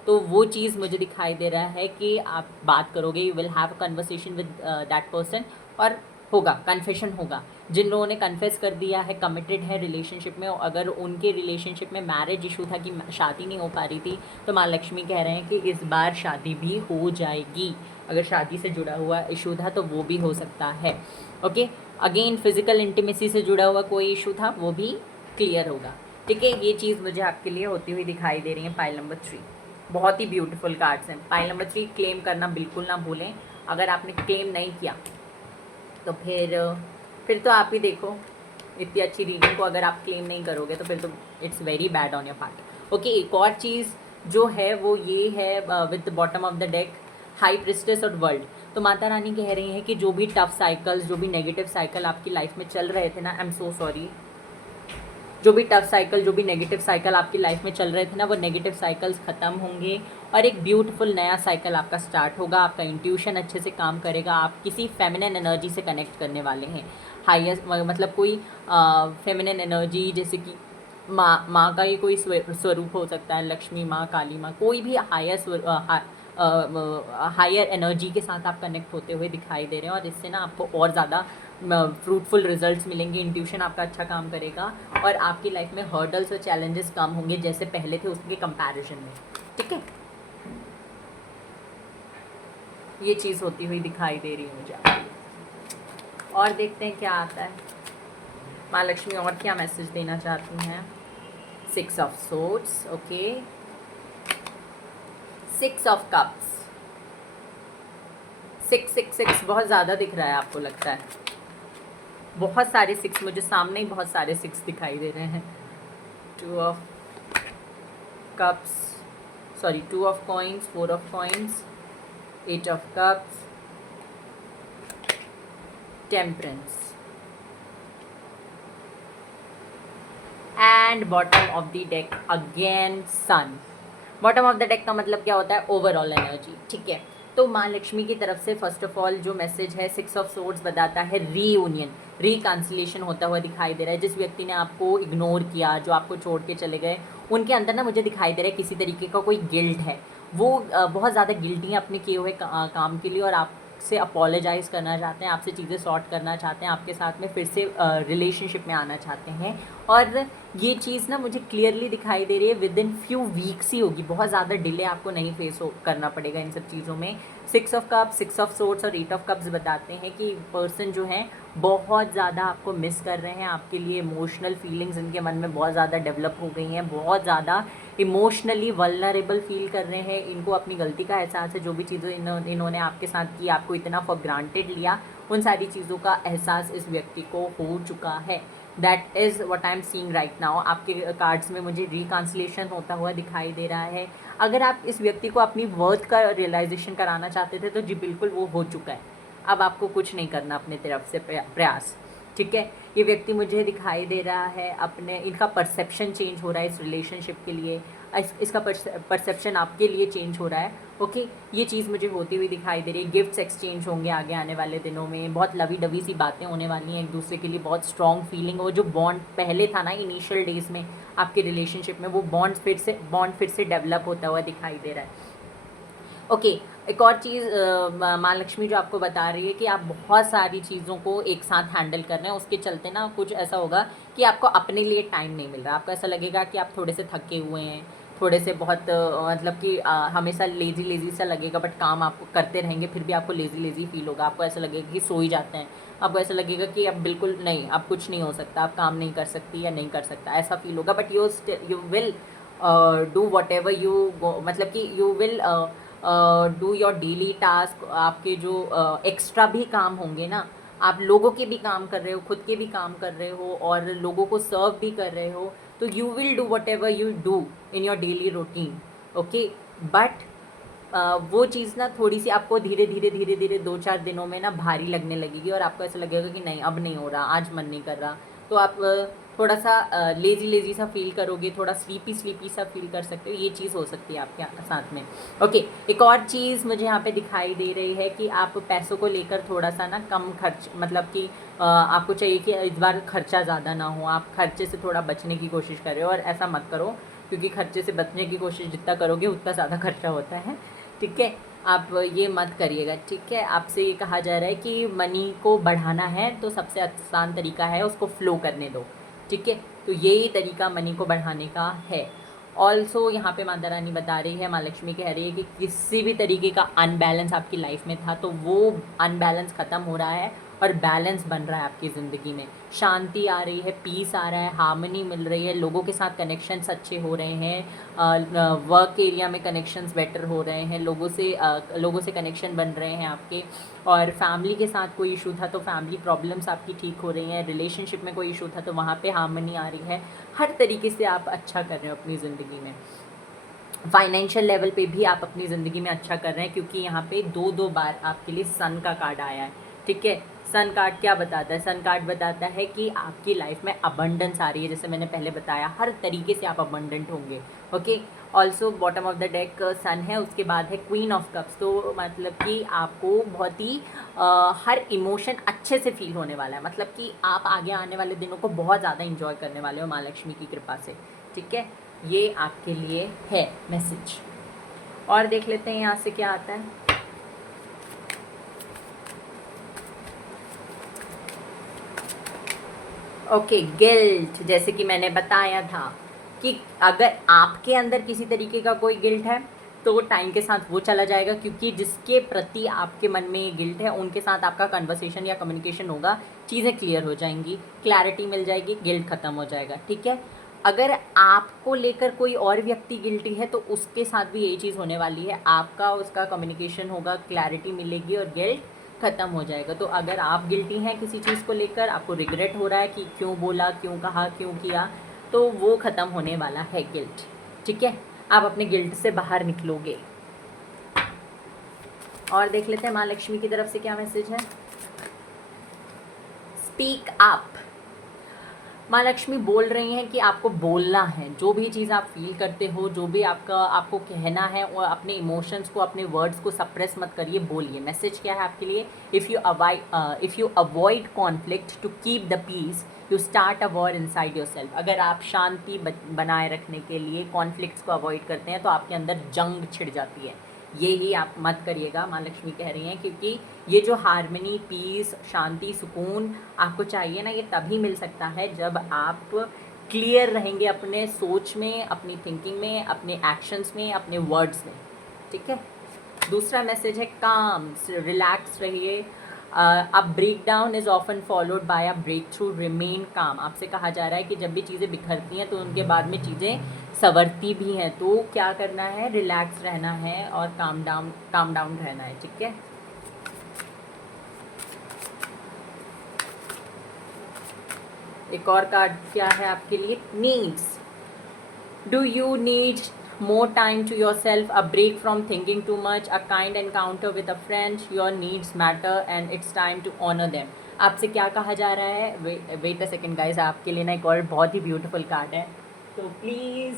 तो वो चीज़ मुझे दिखाई दे रहा है कि आप बात करोगे, you will have a conversation with that person, और होगा, कन्फेशन होगा। जिन लोगों ने कन्फेस कर दिया है, कमिटेड है रिलेशनशिप में, अगर उनके रिलेशनशिप में मैरिज इशू था कि शादी नहीं हो पा रही थी, तो माँ लक्ष्मी कह रहे हैं कि इस बार शादी भी हो जाएगी। अगर शादी से जुड़ा हुआ इशू था तो वो भी हो सकता है। ओके, अगेन फिजिकल इंटीमेसी से जुड़ा हुआ कोई इशू था वो भी क्लियर होगा। ठीक है, ये चीज़ मुझे आपके लिए होती हुई दिखाई दे रही है। पाइल नंबर 3 बहुत ही ब्यूटीफुल कार्ड्स हैं। पाइल नंबर 3 क्लेम करना बिल्कुल ना भूलें। अगर आपने क्लेम नहीं किया तो फिर तो आप ही देखो, इतनी अच्छी रीडिंग को अगर आप क्लेम नहीं करोगे तो फिर तो it's very bad on your part. Okay, एक और चीज़ जो है वो ये है with the bottom of the deck, high priestess और वर्ल्ड। तो माता रानी कह रही हैं कि जो भी टफ साइकिल्स, जो भी नेगेटिव साइकिल आपकी लाइफ में चल रहे थे ना, आई एम सो सॉरी, जो भी टफ साइकिल, जो भी नेगेटिव साइकिल आपकी लाइफ में चल रहे थे ना, वो नेगेटिव साइकिल्स ख़त्म होंगे और एक ब्यूटीफुल नया साइकिल आपका स्टार्ट होगा। आपका इंट्यूशन अच्छे से काम करेगा, आप किसी फेमिनिन एनर्जी से कनेक्ट करने वाले हैं। हाईएस्ट मतलब कोई फेमिनिन एनर्जी, जैसे कि माँ का ही कोई स्वरूप हो सकता है, लक्ष्मी माँ, काली माँ, कोई भी हायर एनर्जी के साथ आप कनेक्ट होते हुए दिखाई दे रहे हैं, और इससे ना आपको और ज़्यादा फ्रूटफुल रिजल्ट्स मिलेंगे। इंट्यूशन आपका अच्छा काम करेगा और आपकी लाइफ में हर्डल्स और चैलेंजेस कम होंगे जैसे पहले थे उसके कंपैरिजन में। ठीक है, ये चीज़ होती हुई दिखाई दे रही है मुझे आपके लिए। और देखते हैं क्या आता है। माँ लक्ष्मी और क्या मैसेज देना चाहती हैं। 6 of swords, okay, 6 of cups, 6 बहुत ज़्यादा दिख रहा है, आपको लगता है बहुत सारे 6, मुझे सामने ही बहुत सारे 6 दिखाई दे रहे हैं। 2 of cups, sorry 2 of coins, 4 of coins, 8 of cups, temperance and bottom of the deck again sun. Bottom of the deck का मतलब क्या होता है, ओवरऑल एनर्जी। ठीक है, तो माँ लक्ष्मी की तरफ से फर्स्ट ऑफ ऑल जो मैसेज है, 6 ऑफ सोर्ड्स बताता है रीयूनियन, रिकन्सिलेशन होता हुआ दिखाई दे रहा है। जिस व्यक्ति ने आपको इग्नोर किया, जो आपको छोड़ के चले गए, उनके अंदर ना मुझे दिखाई दे रहा है किसी तरीके का कोई गिल्ट है। वो बहुत ज़्यादा गिल्टी हैं अपने किए हुए काम के लिए, और आपसे अपोलोजाइज़ करना चाहते हैं, आपसे चीज़ें सॉर्ट करना चाहते हैं, आपके साथ में फिर से रिलेशनशिप में आना चाहते हैं। और ये चीज़ ना मुझे क्लियरली दिखाई दे रही है विद इन फ्यू वीक्स ही होगी, बहुत ज़्यादा डिले आपको नहीं फेस करना पड़ेगा इन सब चीज़ों में। सिक्स ऑफ सोर्ड्स और एट ऑफ कप्स बताते हैं कि पर्सन जो है बहुत ज़्यादा आपको मिस कर रहे हैं, आपके लिए इमोशनल फीलिंग्स इनके मन में बहुत ज़्यादा डेवलप हो गई हैं, बहुत ज़्यादा इमोशनली वल्नरेबल फील कर रहे हैं, इनको अपनी गलती का एहसास है, जो भी चीज़ें इन्होंने आपके साथ की, आपको इतना फॉर ग्रांटेड लिया, उन सारी चीज़ों का एहसास इस व्यक्ति को हो चुका है। That is what I am seeing right now. आपके कार्ड्स में मुझे रिकॉन्सिलेशन होता हुआ दिखाई दे रहा है। अगर आप इस व्यक्ति को अपनी वर्थ का रियलाइजेशन कराना चाहते थे तो जी बिल्कुल वो हो चुका है। अब आपको कुछ नहीं करना अपने तरफ से प्रयास, ठीक है। ये व्यक्ति मुझे दिखाई दे रहा है अपने, इनका परसेप्शन चेंज हो रहा है इस रिलेशनशिप के लिए, इसका परसेप्शन आपके लिए चेंज हो रहा है। ओके, ये चीज़ मुझे होती हुई दिखाई दे रही है। गिफ्ट्स एक्सचेंज होंगे आगे आने वाले दिनों में, बहुत लवी डवी सी बातें होने वाली हैं एक दूसरे के लिए, बहुत स्ट्रॉन्ग फीलिंग, वो जो बॉन्ड पहले था ना इनिशियल डेज में आपके रिलेशनशिप में, वो बॉन्ड फिर से डेवलप होता हुआ दिखाई दे रहा है। ओके, एक और चीज़ माँ लक्ष्मी जो आपको बता रही है कि आप बहुत सारी चीज़ों को एक साथ हैंडल कर रहे हैं, उसके चलते ना कुछ ऐसा होगा कि आपको अपने लिए टाइम नहीं मिल रहा, आपको ऐसा लगेगा कि आप थोड़े से थके हुए हैं, थोड़े से बहुत मतलब कि हमेशा लेज़ी लेज़ी सा लगेगा, बट काम आप करते रहेंगे फिर भी आपको लेज़ी लेज़ी फील होगा, आपको ऐसा लगेगा कि सो ही जाते हैं, आपको ऐसा लगेगा कि अब बिल्कुल नहीं, अब कुछ नहीं हो सकता, आप काम नहीं कर सकती या नहीं कर सकता, ऐसा फील होगा। But you will do what ever you, मतलब कि you will do your daily task. आपके जो एक्स्ट्रा भी काम होंगे ना, आप लोगों के भी काम कर रहे हो, खुद के भी काम कर रहे हो और लोगों को सर्व भी कर रहे हो, तो you will do what ever you do in your daily routine. Okay, but वो चीज़ ना थोड़ी सी आपको धीरे धीरे 2-4 दिनों में ना भारी लगने लगेगी और आपको ऐसा लगेगा कि नहीं अब नहीं हो रहा, आज मन नहीं कर रहा, तो आप थोड़ा सा लेज़ी सा फील करोगे, थोड़ा स्लीपी सा फील कर सकते हो, ये चीज़ हो सकती है आपके साथ में। ओके, एक और चीज़ मुझे यहाँ पे दिखाई दे रही है कि आप पैसों को लेकर थोड़ा सा ना कम खर्च, मतलब कि आपको चाहिए कि इस बार खर्चा ज़्यादा ना हो, आप खर्चे से थोड़ा बचने की कोशिश कर रहे हो, और ऐसा मत करो क्योंकि खर्चे से बचने की कोशिश जितना करोगे उतना ज़्यादा खर्चा होता है, ठीक है। आप ये मत करिएगा, ठीक है। आपसे ये कहा जा रहा है कि मनी को बढ़ाना है तो सबसे आसान तरीका है उसको फ्लो करने दो, ठीक है। तो यही तरीका मनी को बढ़ाने का है। ऑल्सो यहाँ पे माता रानी बता रही है, माँ लक्ष्मी कह रही है कि किसी भी तरीके का अनबैलेंस आपकी लाइफ में था तो वो अनबैलेंस ख़त्म हो रहा है और बैलेंस बन रहा है आपकी ज़िंदगी में, शांति आ रही है, पीस आ रहा है, हार्मनी मिल रही है, लोगों के साथ कनेक्शंस अच्छे हो रहे हैं, वर्क एरिया में कनेक्शंस बेटर हो रहे हैं, लोगों से कनेक्शन बन रहे हैं आपके, और फैमिली के साथ कोई इशू था तो फैमिली प्रॉब्लम्स आपकी ठीक हो रही हैं, रिलेशनशिप में कोई इशू था तो वहाँ पे हार्मनी आ रही है, हर तरीके से आप अच्छा कर रहे हो अपनी ज़िंदगी में। फाइनेंशियल लेवल पे भी आप अपनी ज़िंदगी में अच्छा कर रहे हैं क्योंकि यहाँ पे 2 बार आपके लिए सन का कार्ड आया है, ठीक है। सन कार्ड क्या बताता है? सन कार्ड बताता है कि आपकी लाइफ में अबंडेंस आ रही है, जैसे मैंने पहले बताया, हर तरीके से आप अबंडेंट होंगे। Okay, also bottom of the deck sun है, उसके बाद है क्वीन ऑफ कप्स, तो मतलब कि आपको बहुत ही हर इमोशन अच्छे से फील होने वाला है, मतलब कि आप आगे आने वाले दिनों को बहुत ज़्यादा इंजॉय करने वाले हो माँ लक्ष्मी की कृपा से, ठीक है। ये आपके लिए है मैसेज। और देख लेते हैं यहाँ से क्या आता है। ओके, गिल्ट, जैसे कि मैंने बताया था कि अगर आपके अंदर किसी तरीके का कोई गिल्ट है तो टाइम के साथ वो चला जाएगा, क्योंकि जिसके प्रति आपके मन में ये गिल्ट है उनके साथ आपका कन्वर्सेशन या कम्युनिकेशन होगा, चीज़ें क्लियर हो जाएंगी, क्लैरिटी मिल जाएगी, गिल्ट ख़त्म हो जाएगा, ठीक है। अगर आपको लेकर कोई और व्यक्ति गिल्टी है तो उसके साथ भी यही चीज़ होने वाली है, आपका उसका कम्युनिकेशन होगा, क्लैरिटी मिलेगी और गिल्ट ख़त्म हो जाएगा। तो अगर आप गिल्टी हैं किसी चीज़ को लेकर, आपको रिग्रेट हो रहा है कि क्यों बोला, क्यों कहा, क्यों किया, तो वो ख़त्म होने वाला है गिल्ट, ठीक है। आप अपने गिल्ट से बाहर निकलोगे। और देख लेते हैं माँ लक्ष्मी की तरफ से क्या मैसेज है। Speak up. माँ लक्ष्मी बोल रही हैं कि आपको बोलना है, जो भी चीज़ आप फील करते हो, जो भी आपको कहना है, और अपने इमोशंस को, अपने वर्ड्स को सप्रेस मत करिए, बोलिए। मैसेज क्या है आपके लिए? If you avoid conflict to keep the peace you start a war inside yourself. अगर आप शांति बनाए रखने के लिए कॉन्फ्लिक्ट्स को अवॉइड करते हैं तो आपके अंदर जंग छिड़ जाती है। ये ही आप मत करिएगा, माँ लक्ष्मी कह रही हैं, क्योंकि ये जो हार्मनी, पीस, शांति, सुकून आपको चाहिए ना, ये तभी मिल सकता है जब आप क्लियर रहेंगे अपने सोच में, अपनी थिंकिंग में, अपने एक्शंस में, अपने वर्ड्स में, ठीक है। दूसरा मैसेज है काम, रिलैक्स रहिए। A breakdown is often followed by a breakthrough, remain calm. आपसे कहा जा रहा है कि जब भी चीज़ें बिखरती हैं तो उनके बाद में चीज़ें संवरती भी हैं, तो क्या करना है, रिलैक्स रहना है और काम डाउन रहना है, ठीक है। एक और कार्ड क्या है आपके लिए, needs. Do you need more time to yourself, a break from thinking too much, a kind encounter with a friend, your needs matter and it's time to honor them। आपसे क्या कहा जा रहा है, वेट अ सेकेंड गाइस, आपके लिए ना एक और बहुत ही ब्यूटीफुल कार्ड है, तो प्लीज़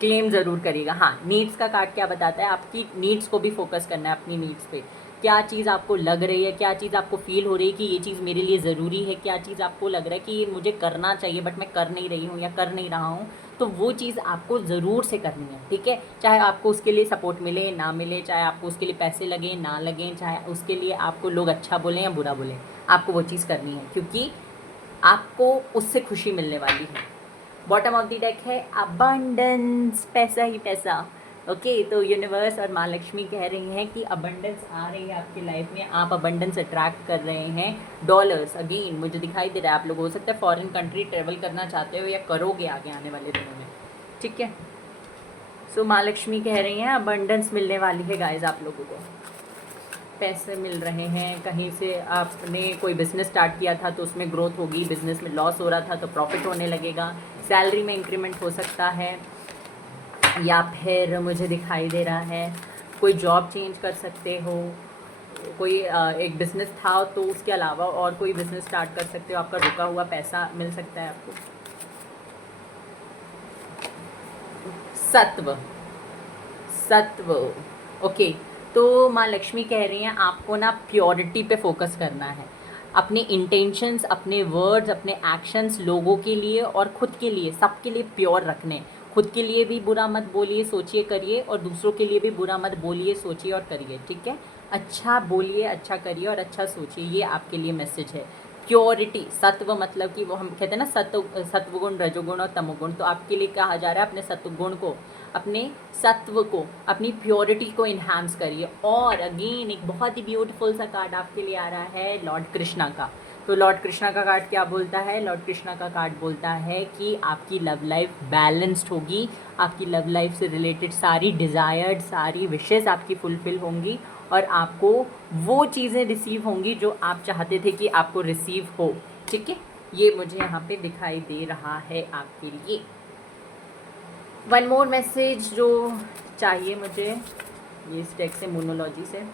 क्लेम ज़रूर करिएगा। हाँ, नीड्स का कार्ड क्या बताता है, आपकी नीड्स को भी फोकस करना है, अपनी नीड्स पे। क्या चीज़ आपको लग रही है, क्या चीज़ आपको फील हो रही है कि ये चीज़ मेरे लिए ज़रूरी है, क्या चीज़ आपको लग रहा है कि ये मुझे करना चाहिए बट मैं कर नहीं रही हूँ या कर नहीं रहा हूँ, तो वो चीज़ आपको ज़रूर से करनी है, ठीक है। चाहे आपको उसके लिए सपोर्ट मिले ना मिले, चाहे आपको उसके लिए पैसे लगें ना लगें, चाहे उसके लिए आपको लोग अच्छा बोलें या बुरा बोलें, आपको वो चीज़ करनी है, क्योंकि आपको उससे खुशी मिलने वाली है। बॉटम ऑफ द डेक है अबंडेंस, पैसा ही पैसा। ओके, तो यूनिवर्स और माँ लक्ष्मी कह रही हैं कि अबंडेंस आ रही है आपकी लाइफ में, आप अबंडेंस अट्रैक्ट कर रहे हैं। डॉलर्स अगेन मुझे दिखाई दे रहा है, आप लोग हो सकता है फॉरेन कंट्री ट्रेवल करना चाहते हो या करोगे आगे आने वाले दिनों में, ठीक है। सो माँ लक्ष्मी कह रही हैं अबंडेंस मिलने वाली है गाइज, आप लोगों को पैसे मिल रहे हैं। कहीं से आपने कोई बिज़नेस स्टार्ट किया था तो उसमें ग्रोथ होगी, बिज़नेस में लॉस हो रहा था तो प्रॉफिट होने लगेगा, सैलरी में इंक्रीमेंट हो सकता है, या फिर मुझे दिखाई दे रहा है कोई जॉब चेंज कर सकते हो, कोई एक बिज़नेस था तो उसके अलावा और कोई बिज़नेस स्टार्ट कर सकते हो, आपका रुका हुआ पैसा मिल सकता है आपको। सत्व, सत्व, ओके। तो माँ लक्ष्मी कह रही हैं आपको ना प्योरिटी पे फोकस करना है, अपने इंटेंशंस, अपने वर्ड्स, अपने एक्शंस लोगों के लिए और खुद के लिए, सबके लिए प्योर रखने। खुद के लिए भी बुरा मत बोलिए, सोचिए, करिए, और दूसरों के लिए भी बुरा मत बोलिए, सोचिए और करिए, ठीक है। अच्छा बोलिए, अच्छा करिए और अच्छा सोचिए, ये आपके लिए मैसेज है। प्योरिटी, सत्व मतलब कि वो हम कहते हैं ना सत्वगुण, रजोगुण और तमोगुण, तो आपके लिए कहा जा रहा है अपने सत्वगुण को, अपने सत्व को, अपनी प्योरिटी को इन्हांस करिए। और अगेन एक बहुत ही ब्यूटीफुल सा कार्ड आपके लिए आ रहा है लॉर्ड कृष्णा का। तो लॉर्ड कृष्णा का कार्ड क्या बोलता है, लॉर्ड कृष्णा का कार्ड बोलता है कि आपकी लव लाइफ बैलेंस्ड होगी, आपकी लव लाइफ से रिलेटेड सारी डिज़ायर्ड, सारी विशेज़ आपकी फुलफ़िल होंगी और आपको वो चीज़ें रिसीव होंगी जो आप चाहते थे कि आपको रिसीव हो, ठीक है। ये मुझे यहाँ पे दिखाई दे रहा है आपके लिए। वन मोर मैसेज जो चाहिए मुझे, ये इस टेक्स्ट से, मोनोलॉजी से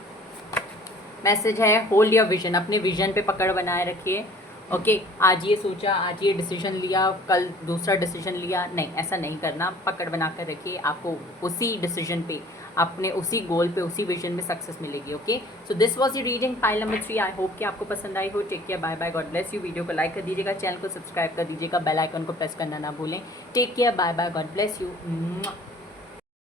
मैसेज है, होल्ड योर विजन, अपने विजन पे पकड़ बनाए रखिए। ओके, आज ये सोचा, आज ये डिसीजन लिया, कल दूसरा डिसीजन लिया, नहीं, ऐसा नहीं करना, पकड़ बना कर रखिए। आपको उसी डिसीजन पे, अपने उसी गोल पे, उसी विजन में सक्सेस मिलेगी। Okay, so this was your reading pile number 3। I hope कि आपको पसंद आई हो। Take care, bye bye, God bless you. Video को लाइक कर दीजिएगा, चैनल को सब्सक्राइब कर दीजिएगा, बेल आइकन को प्रेस करना ना भूलें। Take care, bye bye, God bless you.